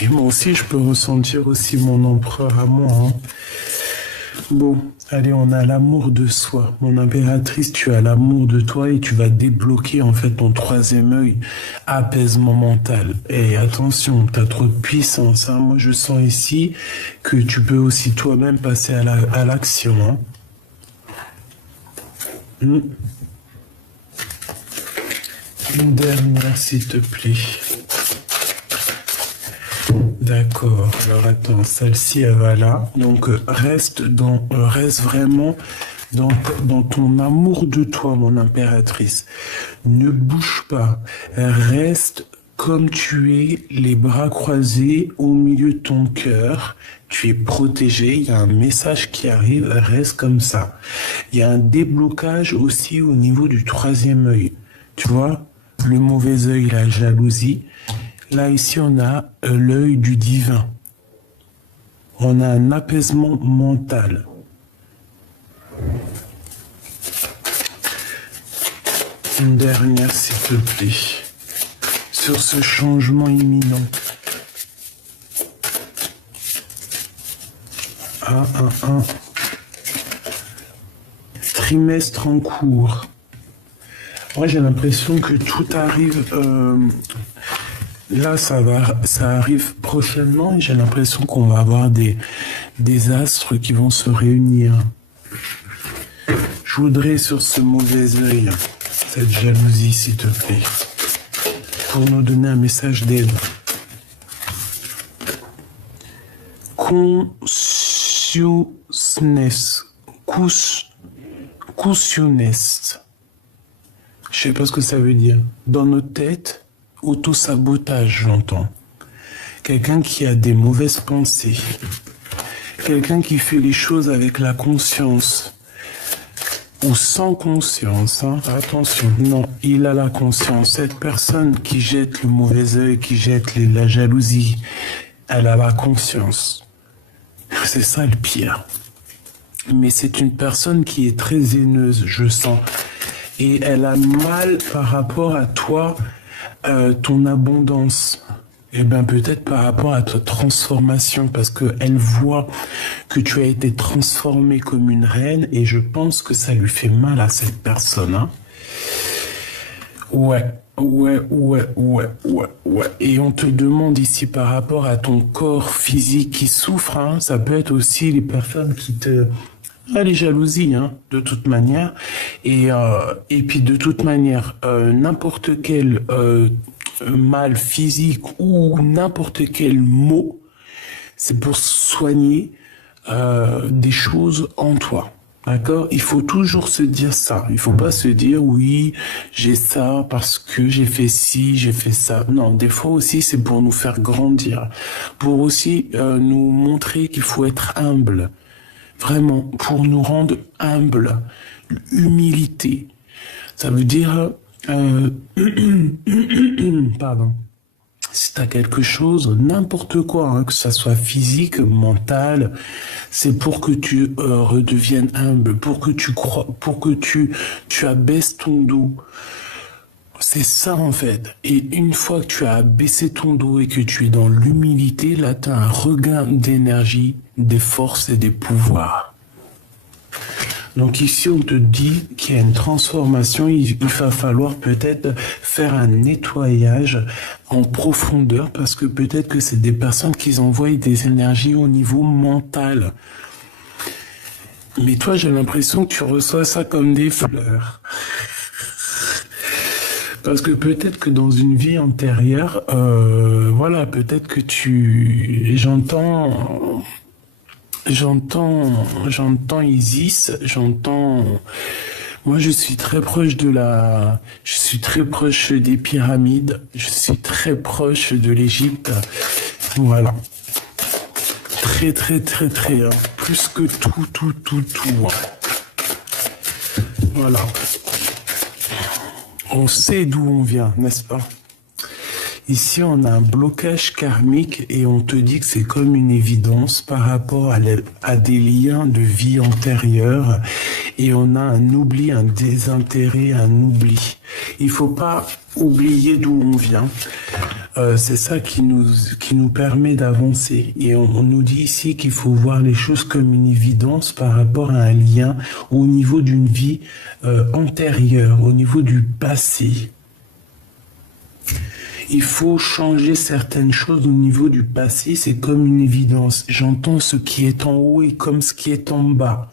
Et moi aussi, je peux ressentir aussi mon empereur à moi, hein. Bon, allez, on a l'amour de soi. Mon impératrice, tu as l'amour de toi et tu vas débloquer en fait ton troisième œil, apaisement mental. Et attention, t'as trop de puissance, hein. Moi, je sens ici que tu peux aussi toi-même passer à l'action, hein. Une dernière, s'il te plaît. D'accord. Alors attends, celle-ci elle va là. Donc reste vraiment dans ton amour de toi, mon impératrice. Ne bouge pas. Reste comme tu es, les bras croisés au milieu de ton cœur. Tu es protégé. Il y a un message qui arrive. Reste comme ça. Il y a un déblocage aussi au niveau du troisième œil. Tu vois, le mauvais œil, la jalousie. Là, ici, on a l'œil du divin. On a un apaisement mental. Une dernière, s'il te plaît. Sur ce changement imminent. Trimestre en cours. Moi, j'ai l'impression que tout arrive... Là, ça arrive prochainement et j'ai l'impression qu'on va avoir des astres qui vont se réunir. Je voudrais sur ce mauvais œil, cette jalousie, s'il te plaît, pour nous donner un message d'aide. Consciousness. Je sais pas ce que ça veut dire. Dans nos têtes, auto-sabotage, j'entends. Quelqu'un qui a des mauvaises pensées. Quelqu'un qui fait les choses avec la conscience. Ou sans conscience, hein. Attention, non, il a la conscience. Cette personne qui jette le mauvais œil, qui jette la jalousie, elle a la conscience. C'est ça le pire. Mais c'est une personne qui est très haineuse, je sens. Et elle a mal par rapport à toi, ton abondance. Eh bien, peut-être par rapport à ta transformation, parce qu'elle voit que tu as été transformé comme une reine, et je pense que ça lui fait mal à cette personne, hein. Ouais. Et on te demande ici par rapport à ton corps physique qui souffre, hein, ça peut être aussi les personnes qui te... Ah, les jalousies, hein, de toute manière. Et puis de toute manière, n'importe quel mal physique ou n'importe quel mot, c'est pour soigner des choses en toi. D'accord? Il faut toujours se dire ça. Il faut pas se dire oui, j'ai ça parce que j'ai fait ci, j'ai fait ça. Non, des fois aussi c'est pour nous faire grandir, pour aussi nous montrer qu'il faut être humble. Vraiment, pour nous rendre humbles. Humilité. Ça veut dire... pardon. Si tu as quelque chose, n'importe quoi, hein, que ça soit physique, mental, c'est pour que tu redeviennes humble, pour que tu crois, pour que tu abaisses ton dos. C'est ça en fait. Et une fois que tu as abaissé ton dos et que tu es dans l'humilité, là tu as un regain d'énergie, des forces et des pouvoirs. Donc ici on te dit qu'il y a une transformation, il va falloir peut-être faire un nettoyage en profondeur parce que peut-être que c'est des personnes qui envoient des énergies au niveau mental. Mais toi j'ai l'impression que tu reçois ça comme des fleurs. Parce que peut-être que dans une vie antérieure, voilà, peut-être que j'entends Isis, moi je suis très proche des pyramides, je suis très proche de l'Égypte, voilà. Très, hein. Plus que tout, hein. Voilà. On sait d'où on vient, n'est-ce pas? Ici, on a un blocage karmique et on te dit que c'est comme une évidence par rapport à des liens de vie antérieure et on a un oubli, un désintérêt, un oubli. Il faut pas oublier d'où on vient. C'est ça qui nous permet d'avancer. Et on nous dit ici qu'il faut voir les choses comme une évidence par rapport à un lien au niveau d'une vie antérieure, au niveau du passé. Il faut changer certaines choses au niveau du passé, c'est comme une évidence. J'entends ce qui est en haut et comme ce qui est en bas.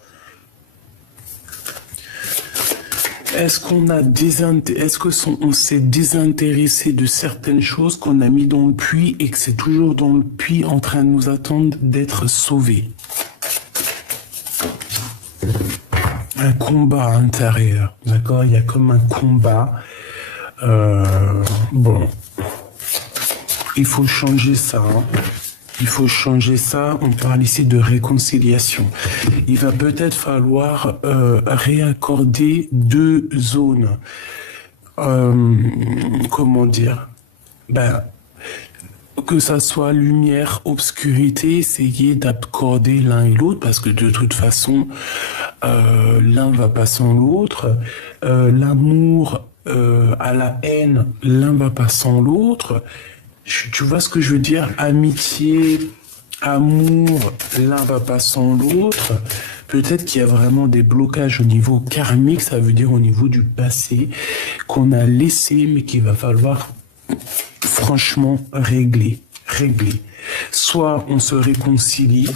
Est-ce qu'on s'est désintéressé de certaines choses qu'on a mis dans le puits et que c'est toujours dans le puits en train de nous attendre d'être sauvés? Un combat intérieur, d'accord? Il y a comme un combat. Bon, il faut changer ça. Hein. Il faut changer ça. On parle ici de réconciliation. Il va peut-être falloir réaccorder deux zones. Comment dire? Que ça soit lumière, obscurité, essayer d'accorder l'un et l'autre, parce que de toute façon, l'un va pas sans l'autre. L'amour à la haine, l'un va pas sans l'autre. Tu vois ce que je veux dire? Amitié, amour, l'un va pas sans l'autre. Peut-être qu'il y a vraiment des blocages au niveau karmique, ça veut dire au niveau du passé, qu'on a laissé, mais qu'il va falloir franchement régler. Soit on se réconcilie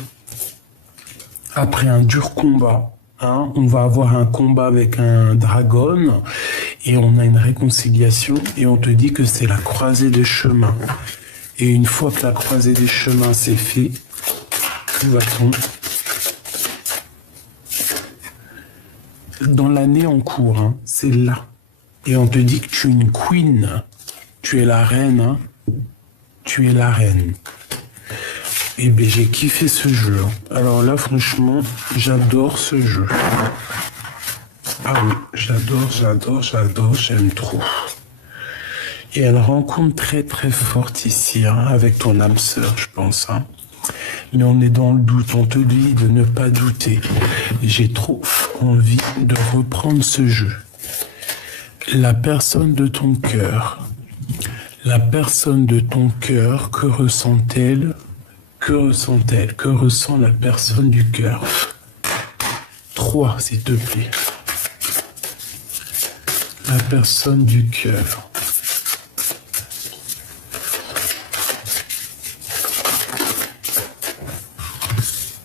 après un dur combat. Hein, on va avoir un combat avec un dragon et on a une réconciliation et on te dit que c'est la croisée des chemins. Et une fois que la croisée des chemins c'est fait, où va-t-on? Dans l'année en cours, hein, c'est là. Et on te dit que tu es une queen, tu es la reine, hein, tu es la reine. Et bien j'ai kiffé ce jeu. Alors là franchement, j'adore ce jeu. Ah oui, j'adore, j'aime trop. Et elle rencontre très très forte ici, hein, avec ton âme sœur, je pense. Hein. Mais on est dans le doute, on te dit de ne pas douter. J'ai trop envie de reprendre ce jeu. La personne de ton cœur. La personne de ton cœur, que ressent-elle? Que ressent-elle? Que ressent la personne du cœur? 3, s'il te plaît. La personne du cœur.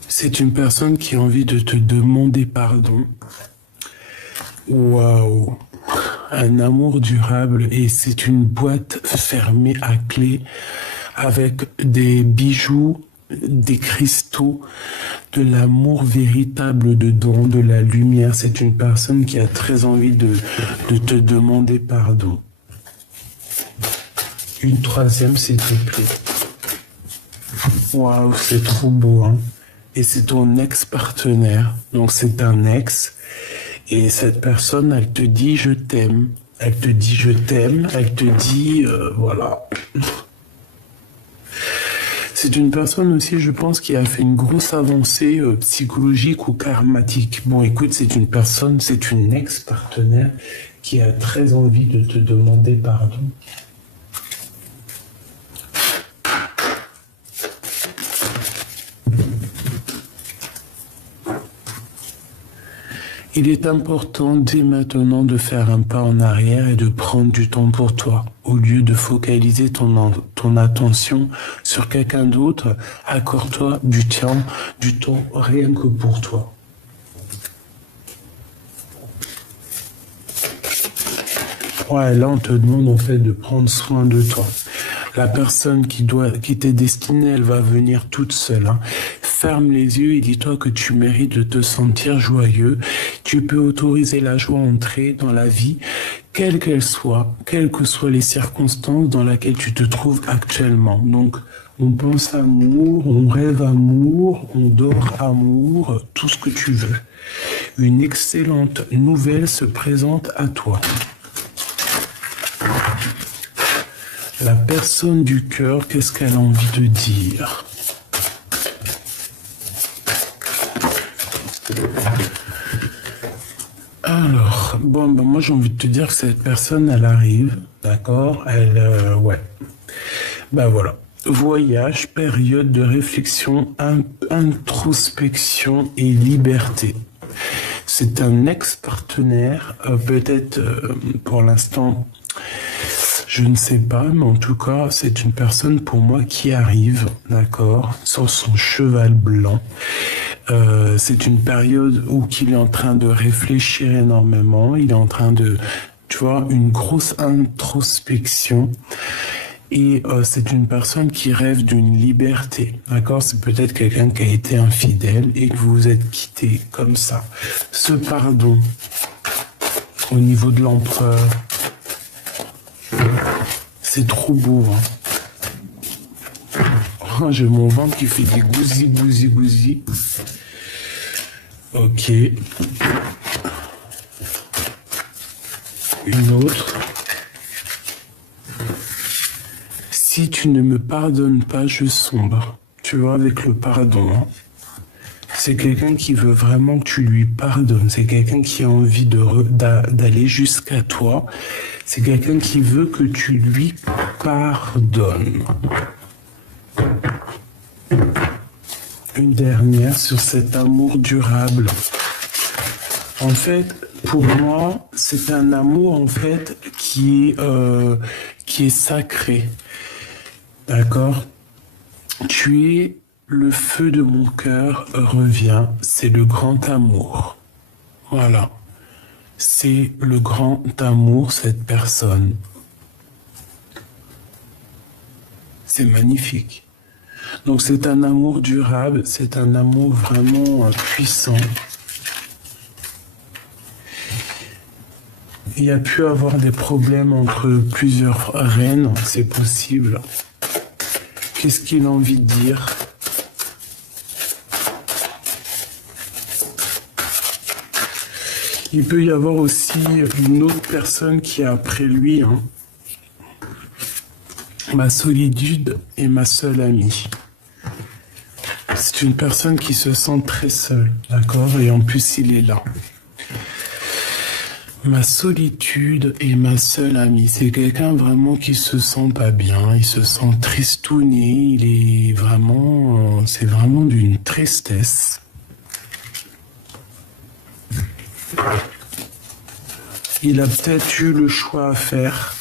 C'est une personne qui a envie de te demander pardon. Waouh! Un amour durable et c'est une boîte fermée à clé avec des bijoux, des cristaux, de l'amour véritable dedans, de la lumière. C'est une personne qui a très envie de te demander pardon. Une troisième, s'il te plaît. Waouh, c'est trop beau, hein. Et c'est ton ex-partenaire. Donc c'est un ex. Et cette personne, elle te dit je t'aime. Elle te dit je t'aime. Elle te dit voilà. C'est une personne aussi, je pense, qui a fait une grosse avancée psychologique ou karmatique. Bon, écoute, c'est une personne, c'est une ex-partenaire qui a très envie de te demander pardon. Il est important dès maintenant de faire un pas en arrière et de prendre du temps pour toi. Au lieu de focaliser ton attention sur quelqu'un d'autre, accorde-toi du temps rien que pour toi. Ouais, là on te demande en fait de prendre soin de toi. La personne qui t'est destinée, elle va venir toute seule. Hein. Ferme les yeux et dis-toi que tu mérites de te sentir joyeux. Tu peux autoriser la joie à entrer dans la vie, quelle qu'elle soit, quelles que soient les circonstances dans lesquelles tu te trouves actuellement. Donc, on pense amour, on rêve amour, on dort amour, tout ce que tu veux. Une excellente nouvelle se présente à toi. La personne du cœur, qu'est-ce qu'elle a envie de dire? Alors, bon, moi j'ai envie de te dire que cette personne, elle arrive, d'accord? Ouais. Ben voilà. Voyage, période de réflexion, introspection et liberté. C'est un ex-partenaire, peut-être pour l'instant, je ne sais pas, mais en tout cas, c'est une personne pour moi qui arrive, d'accord, sur son cheval blanc. C'est une période où il est en train de réfléchir énormément, il est en train de, tu vois, une grosse introspection. Et c'est une personne qui rêve d'une liberté, d'accord? C'est peut-être quelqu'un qui a été infidèle et que vous vous êtes quitté comme ça. Ce pardon, au niveau de l'empereur, c'est trop beau, hein. Oh, j'ai mon ventre qui fait des gousi, gousi, gousi. Ok. Une autre. Si tu ne me pardonnes pas, je sombre. Tu vois, avec le pardon, hein. C'est quelqu'un qui veut vraiment que tu lui pardonnes. C'est quelqu'un qui a envie d'aller jusqu'à toi. C'est quelqu'un qui veut que tu lui pardonnes. Une dernière sur cet amour durable. En fait, pour moi, c'est un amour en fait qui est sacré. D'accord? Tu es le feu de mon cœur revient, c'est le grand amour. Voilà. C'est le grand amour, cette personne. C'est magnifique. Donc c'est un amour durable, c'est un amour vraiment puissant. Il y a pu avoir des problèmes entre plusieurs reines, c'est possible. Qu'est-ce qu'il a envie de dire? Il peut y avoir aussi une autre personne qui est après lui, hein. Ma solitude est ma seule amie. C'est une personne qui se sent très seule, d'accord? Et en plus, il est là. Ma solitude est ma seule amie. C'est quelqu'un vraiment qui se sent pas bien, il se sent tristouné, il est vraiment, c'est vraiment d'une tristesse. Il a peut-être eu le choix à faire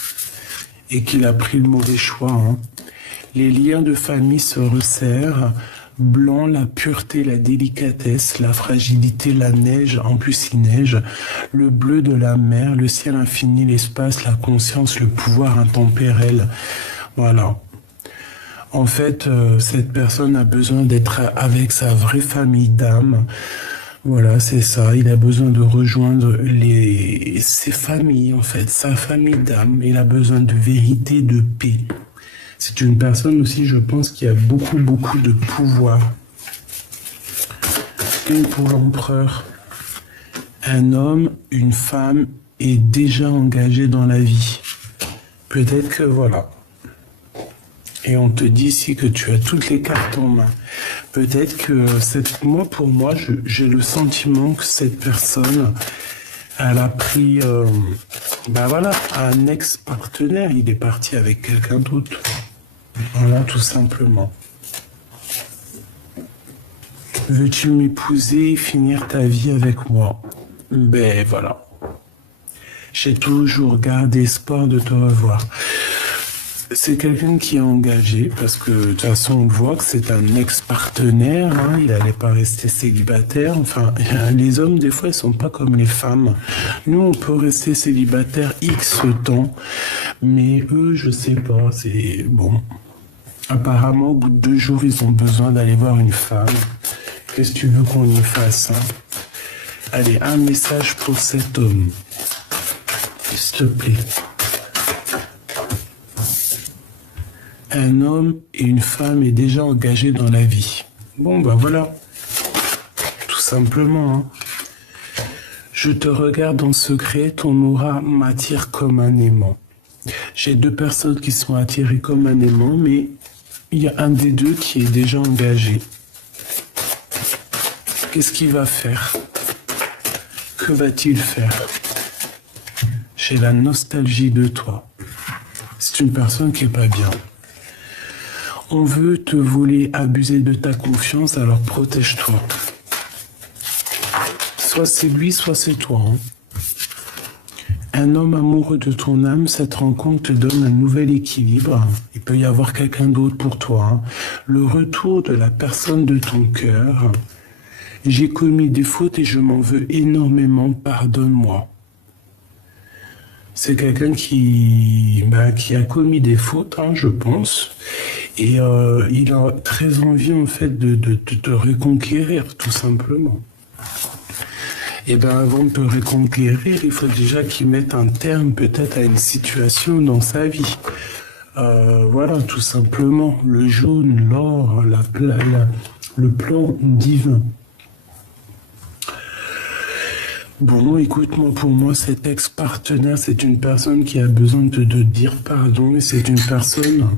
et qu'il a pris le mauvais choix, hein. Les liens de famille se resserrent. Blanc, la pureté, la délicatesse, la fragilité, la neige, en plus il neige, le bleu de la mer, le ciel infini, l'espace, la conscience, le pouvoir intempérel. Voilà. En fait, cette personne a besoin d'être avec sa vraie famille d'âme. Voilà, c'est ça. Il a besoin de rejoindre ses familles, en fait, sa famille d'âme. Il a besoin de vérité, de paix. C'est une personne aussi, je pense, qui a beaucoup, beaucoup de pouvoir. Et pour l'empereur, un homme, une femme est déjà engagé dans la vie. Peut-être que voilà. Et on te dit ici que tu as toutes les cartes en main. Peut-être que pour moi, j'ai le sentiment que cette personne, elle a pris, un ex-partenaire. Il est parti avec quelqu'un d'autre. Voilà, tout simplement. Veux-tu m'épouser et finir ta vie avec moi? Ben voilà. J'ai toujours gardé espoir de te revoir. C'est quelqu'un qui est engagé parce que de toute façon on voit que c'est un ex-partenaire, hein, il n'allait pas rester célibataire. Enfin, les hommes des fois ils sont pas comme les femmes. Nous on peut rester célibataire X temps, mais eux je sais pas, c'est bon. Apparemment au bout de 2 jours ils ont besoin d'aller voir une femme. Qu'est-ce que tu veux qu'on y fasse, hein? Allez, un message pour cet homme. S'il te plaît. Un homme et une femme est déjà engagés dans la vie. Bon, bah voilà. Tout simplement, hein. Je te regarde en secret, ton aura m'attire comme un aimant. J'ai 2 personnes qui sont attirées comme un aimant, mais il y a un des 2 qui est déjà engagé. Qu'est-ce qu'il va faire? Que va-t-il faire? J'ai la nostalgie de toi. C'est une personne qui est pas bien. On veut te voler, abuser de ta confiance, alors protège-toi. Soit c'est lui, soit c'est toi. Hein. Un homme amoureux de ton âme, cette rencontre te donne un nouvel équilibre. Il peut y avoir quelqu'un d'autre pour toi. Hein. Le retour de la personne de ton cœur. J'ai commis des fautes et je m'en veux énormément, pardonne-moi. C'est quelqu'un qui a commis des fautes, hein, je pense. Et il a très envie, en fait, de te reconquérir, tout simplement. Et bien, avant de te reconquérir, il faut déjà qu'il mette un terme, peut-être, à une situation dans sa vie. Voilà, tout simplement. Le jaune, l'or, le plan divin. Bon, écoute-moi, pour moi, cet ex-partenaire, c'est une personne qui a besoin de te dire pardon, et c'est une personne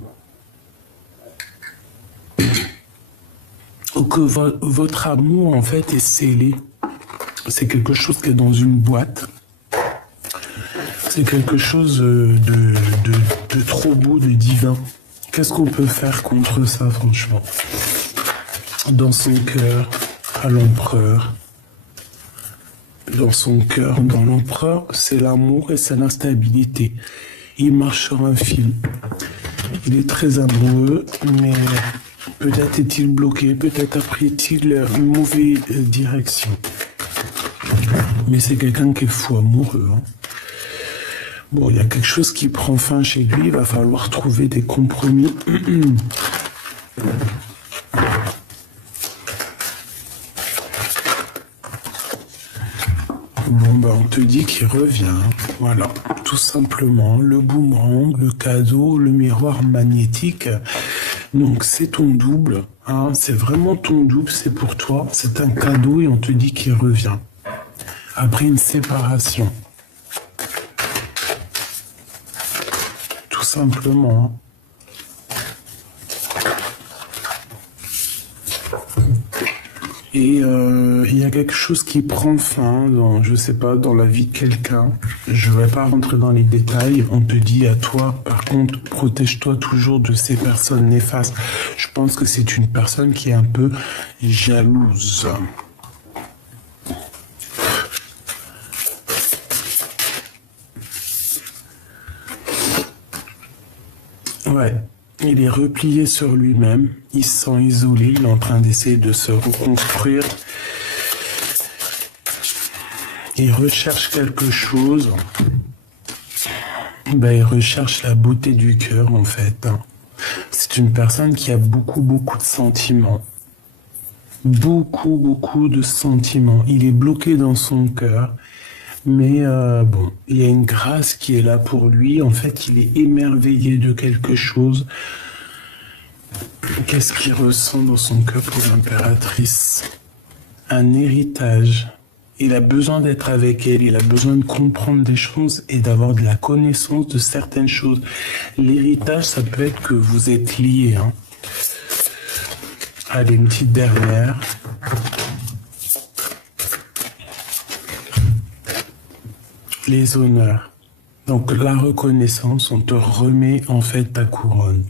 que votre amour, en fait, est scellé. C'est quelque chose qui est dans une boîte. C'est quelque chose de trop beau, de divin. Qu'est-ce qu'on peut faire contre ça, franchement? Dans son cœur, à l'empereur. Dans son cœur, dans l'empereur, c'est l'amour et c'est l'instabilité. Il marche sur un fil. Il est très amoureux, mais peut-être est-il bloqué, peut-être a pris-il une mauvaise direction. Mais c'est quelqu'un qui est fou amoureux. Hein. Bon, il y a quelque chose qui prend fin chez lui, il va falloir trouver des compromis. Bon, ben, on te dit qu'il revient. Voilà, tout simplement. Le boomerang, le cadeau, le miroir magnétique. Donc, c'est ton double. Hein, c'est vraiment ton double, c'est pour toi. C'est un cadeau et on te dit qu'il revient. Après une séparation. Tout simplement. Et il y a quelque chose qui prend fin dans, je sais pas, dans la vie de quelqu'un. Je vais pas rentrer dans les détails. On te dit à toi, par contre, protège-toi toujours de ces personnes néfastes. Je pense que c'est une personne qui est un peu jalouse. Ouais. Il est replié sur lui-même, il se sent isolé, il est en train d'essayer de se reconstruire. Il recherche quelque chose. Ben, il recherche la beauté du cœur, en fait. C'est une personne qui a beaucoup de sentiments. Beaucoup de sentiments. Il est bloqué dans son cœur. Mais bon, il y a une grâce qui est là pour lui. En fait, il est émerveillé de quelque chose. Qu'est-ce qu'il ressent dans son cœur pour l'impératrice? Un héritage. Il a besoin d'être avec elle. Il a besoin de comprendre des choses et d'avoir de la connaissance de certaines choses. L'héritage, ça peut être que vous êtes liés. Hein. Allez, une petite dernière. Les honneurs. Donc la reconnaissance, on te remet en fait ta couronne.